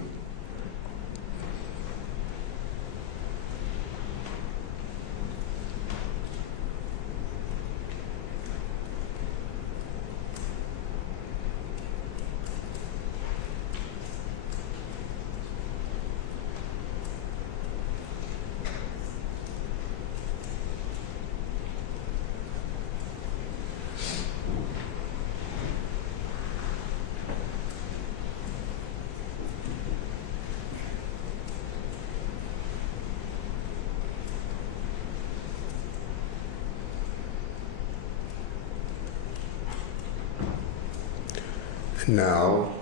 Now,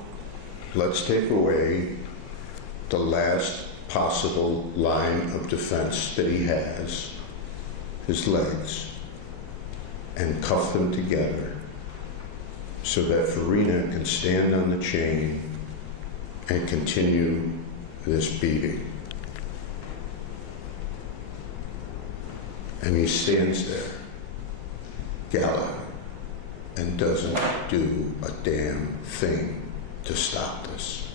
let's take away the last possible line of defense that he has, his legs, and cuff them together so that Farina can stand on the chain and continue this beating. And he stands there, Galliher, and doesn't do a damn thing to stop this.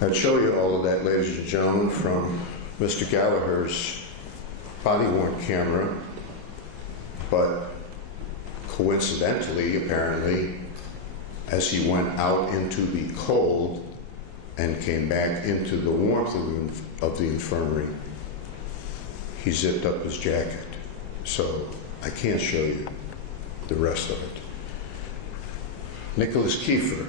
I'd show you all of that, ladies and gentlemen, from Mr. Galliher's body-worn camera, but coincidentally, apparently, as he went out into the cold and came back into the warmth of the infirmary, he zipped up his jacket. So I can't show you the rest of it. Nicholas Kieffer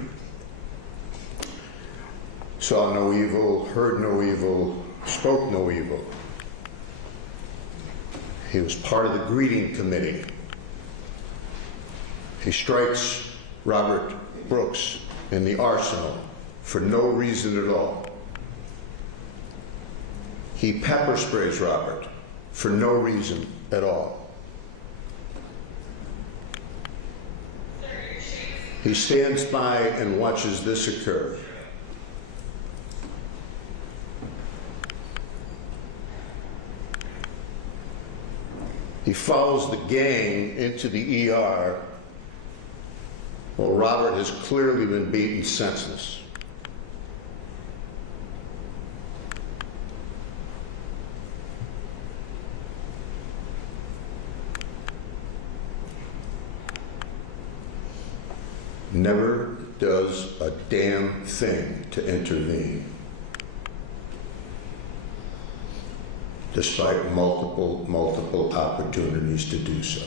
saw no evil, heard no evil, spoke no evil. He was part of the greeting committee. He strikes Robert Brooks in the arsenal for no reason at all. He pepper sprays Robert for no reason at all. He stands by and watches this occur. He follows the gang into the ER while Robert has clearly been beaten senseless. Never does a damn thing to intervene, despite multiple opportunities to do so.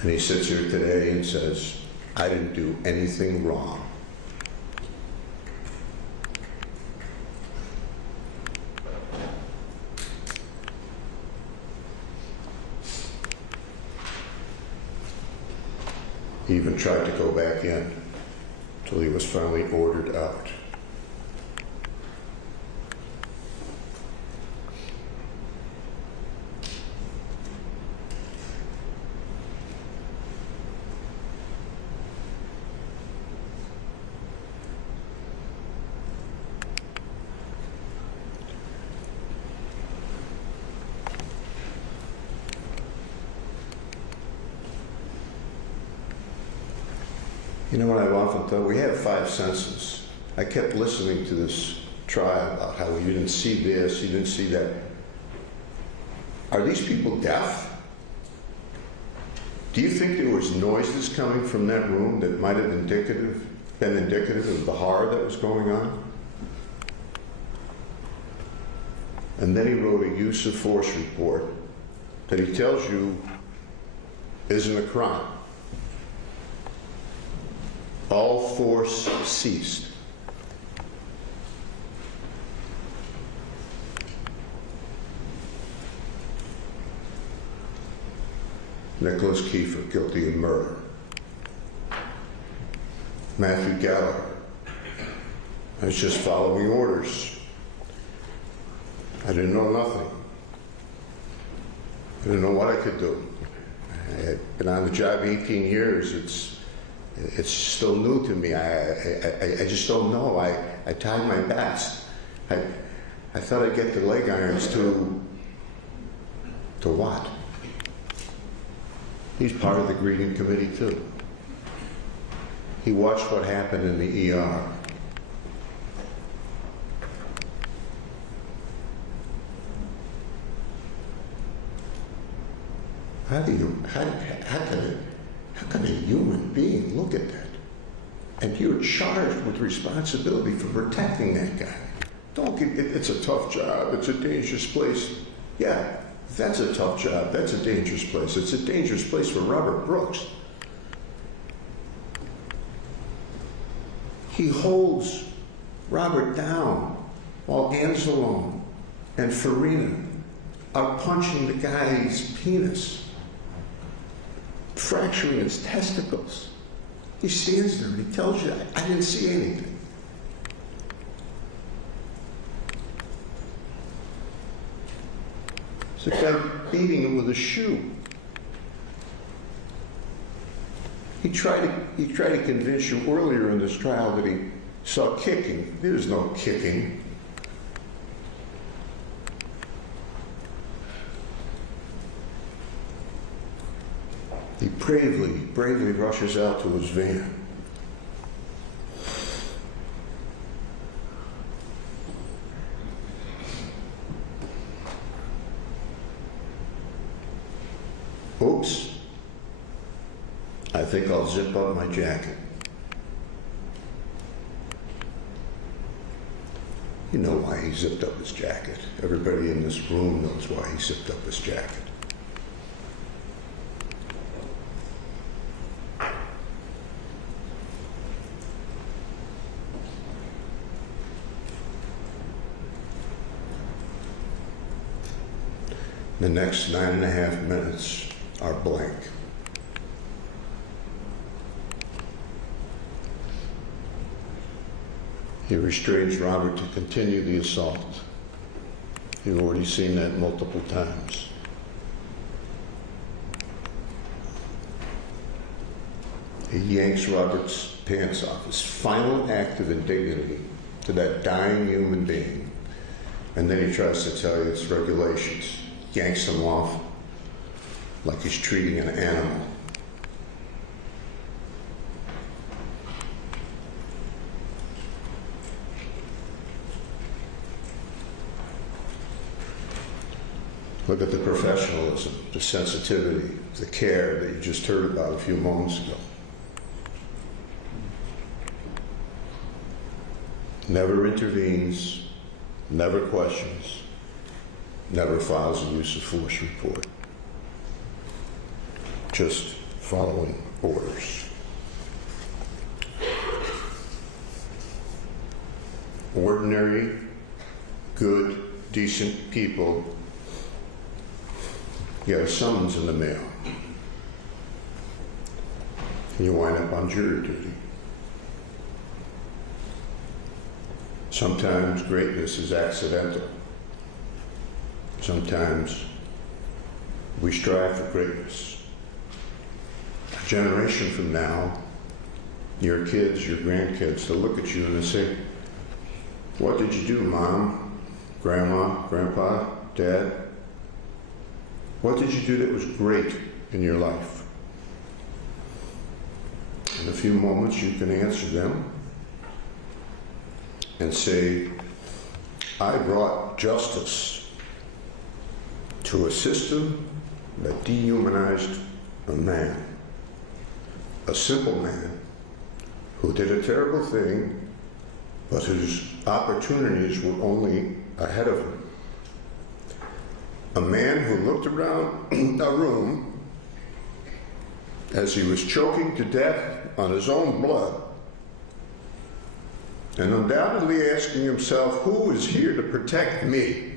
And he sits here today and says, I didn't do anything wrong. He even tried to go back in until he was finally ordered out. You know what I've often thought? We have 5 senses. I kept listening to this trial about how you didn't see this, you didn't see that. Are these people deaf? Do you think there was noises coming from that room that might have been indicative of the horror that was going on? And then he wrote a use of force report that he tells you isn't a crime. All force ceased. Nicholas Kieffer, guilty of murder. Mathew Galliher, I was just following orders. I didn't know nothing. I didn't know what I could do. I had been on the job 18 years. It's still new to me. I just don't know. I tried my best. I thought I'd get the leg irons to what? He's part of the greeting committee too. He watched what happened in the ER. How can a human being look at that? And you're charged with responsibility for protecting that guy. It's a tough job. It's a dangerous place. Yeah, that's a tough job. That's a dangerous place. It's a dangerous place for Robert Brooks. He holds Robert down while Anzalone and Farina are punching the guy's penis, fracturing his testicles. He stands there and he tells you, I didn't see anything. It's a guy beating him with a shoe. He tried to convince you earlier in this trial that he saw kicking. There's no kicking. He bravely rushes out to his van. Oops. I think I'll zip up my jacket. You know why he zipped up his jacket. Everybody in this room knows why he zipped up his jacket. The next 9.5 minutes are blank. He restrains Robert to continue the assault. You've already seen that multiple times. He yanks Robert's pants off, his final act of indignity to that dying human being. And then he tries to tell you it's regulations. Yanks him off like he's treating an animal. Look at the professionalism, the sensitivity, the care that you just heard about a few moments ago. Never intervenes, never questions, never files a use of force report. Just following orders. Ordinary, good, decent people get a summons in the mail. And you wind up on jury duty. Sometimes greatness is accidental. Sometimes we strive for greatness. A generation from now, your kids, your grandkids, they'll look at you and they'll say, "What did you do, Mom, Grandma, Grandpa, Dad? What did you do that was great in your life?" And few moments you can answer them and say, I brought justice to a system that dehumanized a man, a simple man who did a terrible thing, but whose opportunities were only ahead of him. A man who looked around a room as he was choking to death on his own blood and undoubtedly asking himself, who is here to protect me?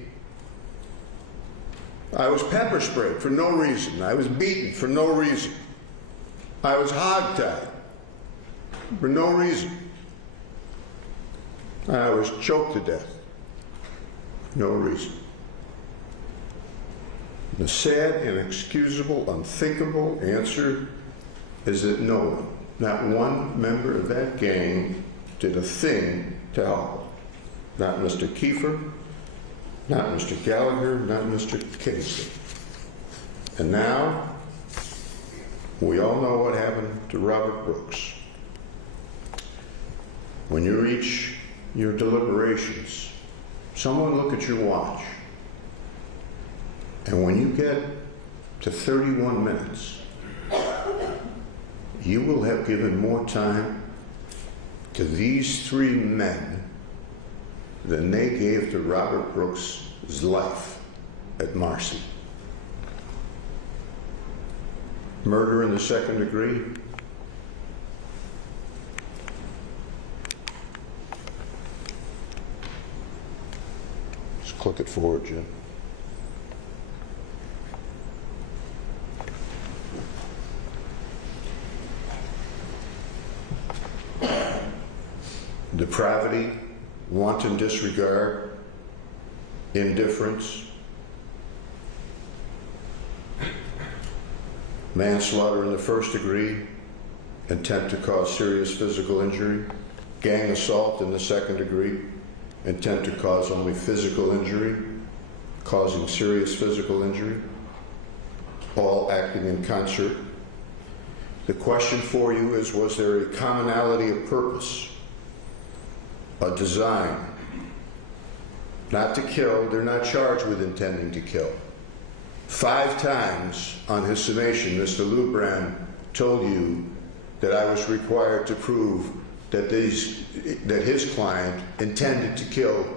I was pepper sprayed for no reason. I was beaten for no reason. I was hogtied for no reason. I was choked to death for no reason. The sad, inexcusable, unthinkable answer is that no one, not one member of that gang, did a thing to help. Not Mr. Kieffer, not Mr. Galliher, not Mr. Kingsley. And now, we all know what happened to Robert Brooks. When you reach your deliberations, someone look at your watch. And when you get to 31 minutes, you will have given more time to these three men than they gave to Robert Brooks' life at Marcy. Murder in the second degree. Just click it forward, Jim. Depravity, wanton disregard, indifference, manslaughter in the first degree, intent to cause serious physical injury, gang assault in the second degree, intent to cause only physical injury, causing serious physical injury, all acting in concert. The question for you is, was there a commonality of purpose? A design, not to kill. They're not charged with intending to kill. 5 times on his summation, Mr. Lubran told you that I was required to prove that his client intended to kill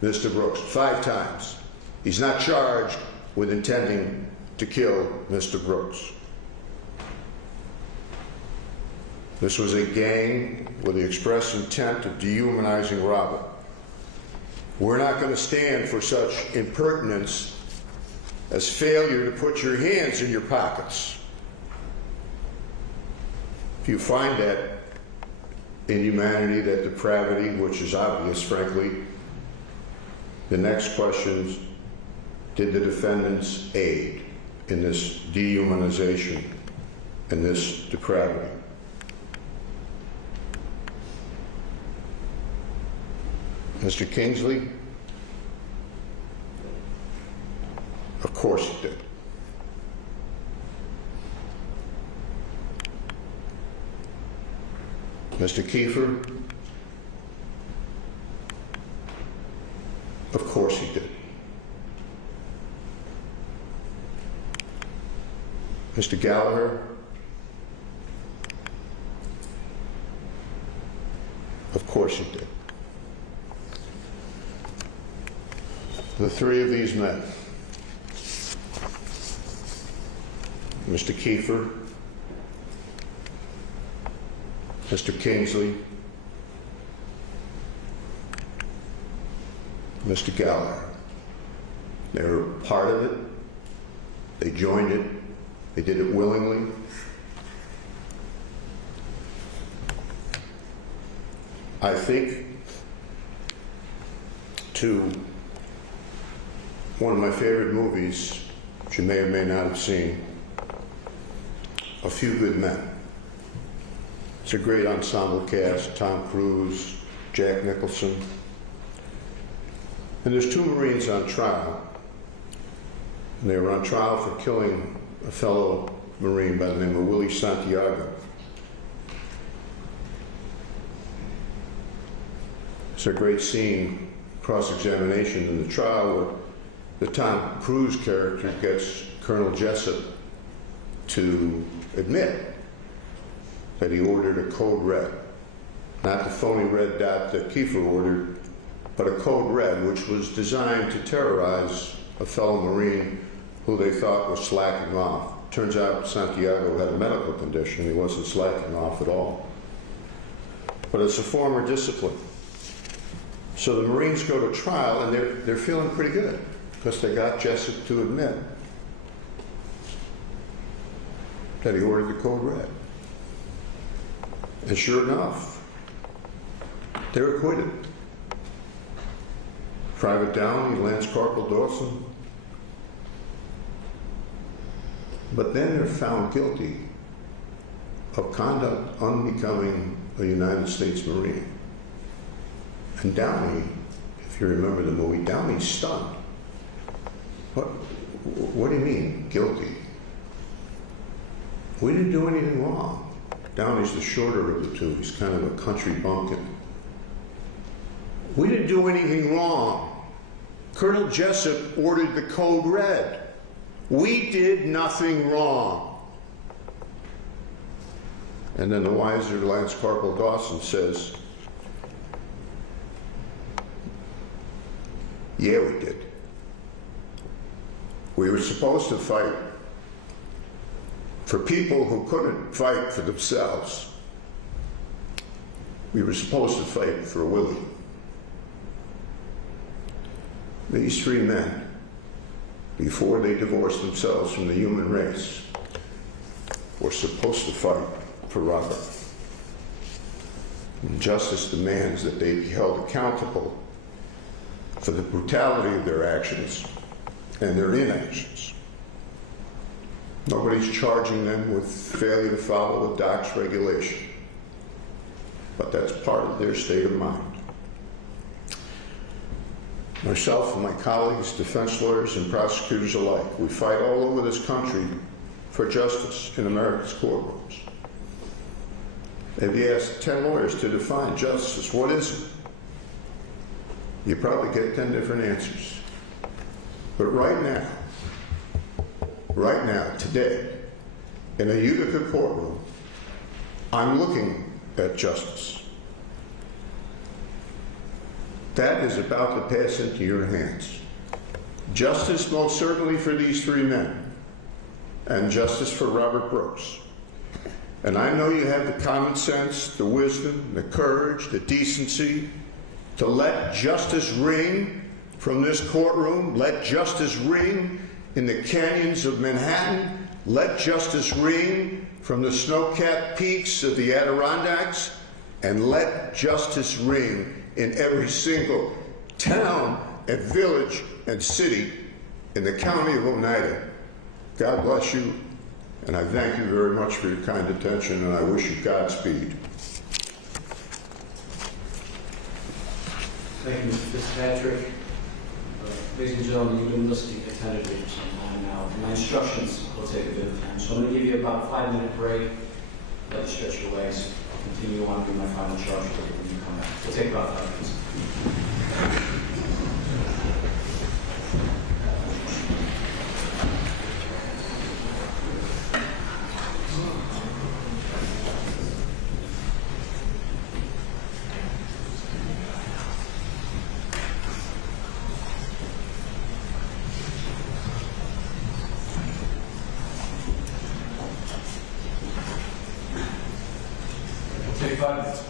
Mr. Brooks. 5 times. He's not charged with intending to kill Mr. Brooks. This was a gang with the express intent of dehumanizing Robert. We're not going to stand for such impertinence as failure to put your hands in your pockets. If you find that inhumanity, that depravity, which is obvious, frankly, the next question is, did the defendants aid in this dehumanization and this depravity? Mr. Kingsley? Of course he did. Mr. Kieffer? Of course he did. Mr. Galliher? Of course he did. The 3 of these men, Mr. Kieffer, Mr. Kingsley, Mr. Galliher, they were part of it, they joined it, they did it willingly. I think to one of my favorite movies, which you may or may not have seen, A Few Good Men. It's a great ensemble cast, Tom Cruise, Jack Nicholson. And there's 2 Marines on trial. And they were on trial for killing a fellow Marine by the name of Willie Santiago. It's a great scene, cross-examination in the trial, where the Tom Cruise character gets Colonel Jessup to admit that he ordered a code red. Not the phony red dot that Kieffer ordered, but a code red, which was designed to terrorize a fellow Marine who they thought was slacking off. Turns out Santiago had a medical condition. He wasn't slacking off at all. But it's a form of discipline. So the Marines go to trial, and they're feeling pretty good because they got Jessup to admit that he ordered the code red. And sure enough, they're acquitted. Private Downey, Lance Corporal Dawson. But then they're found guilty of conduct unbecoming a United States Marine. And Downey, if you remember the movie, Downey's stunned. What do you mean, guilty? We didn't do anything wrong. Downey's the shorter of the two. He's kind of a country bumpkin. We didn't do anything wrong. Colonel Jessup ordered the code red. We did nothing wrong. And then the wiser Lance Corporal Dawson says, yeah, we did. We were supposed to fight for people who couldn't fight for themselves. We were supposed to fight for Willie. These three men, before they divorced themselves from the human race, were supposed to fight for Robert. And justice demands that they be held accountable for the brutality of their actions and their inactions. Nobody's charging them with failure to follow a DOC's regulation, but that's part of their state of mind. Myself and my colleagues, defense lawyers and prosecutors alike, we fight all over this country for justice in America's courtrooms. If you ask 10 lawyers to define justice, what is it? You probably get 10 different answers. But right now, today, in a Utica courtroom, I'm looking at justice. That is about to pass into your hands. Justice most certainly for these three men, and justice for Robert Brooks. And I know you have the common sense, the wisdom, the courage, the decency to let justice ring from this courtroom, let justice ring in the canyons of Manhattan, let justice ring from the snow-capped peaks of the Adirondacks, and let justice ring in every single town and village and city in the county of Oneida. God bless you, and I thank you very much for your kind attention, and I wish you Godspeed. Thank you, Mr. Fitzpatrick. Ladies and gentlemen, you've been listening attentively for some time now. My instructions will take a bit of time, so I'm going to give you about a 5-minute break. Let you stretch your legs. I'll continue on with my final charge when you come back. We'll take about 5 minutes. Take 5 minutes.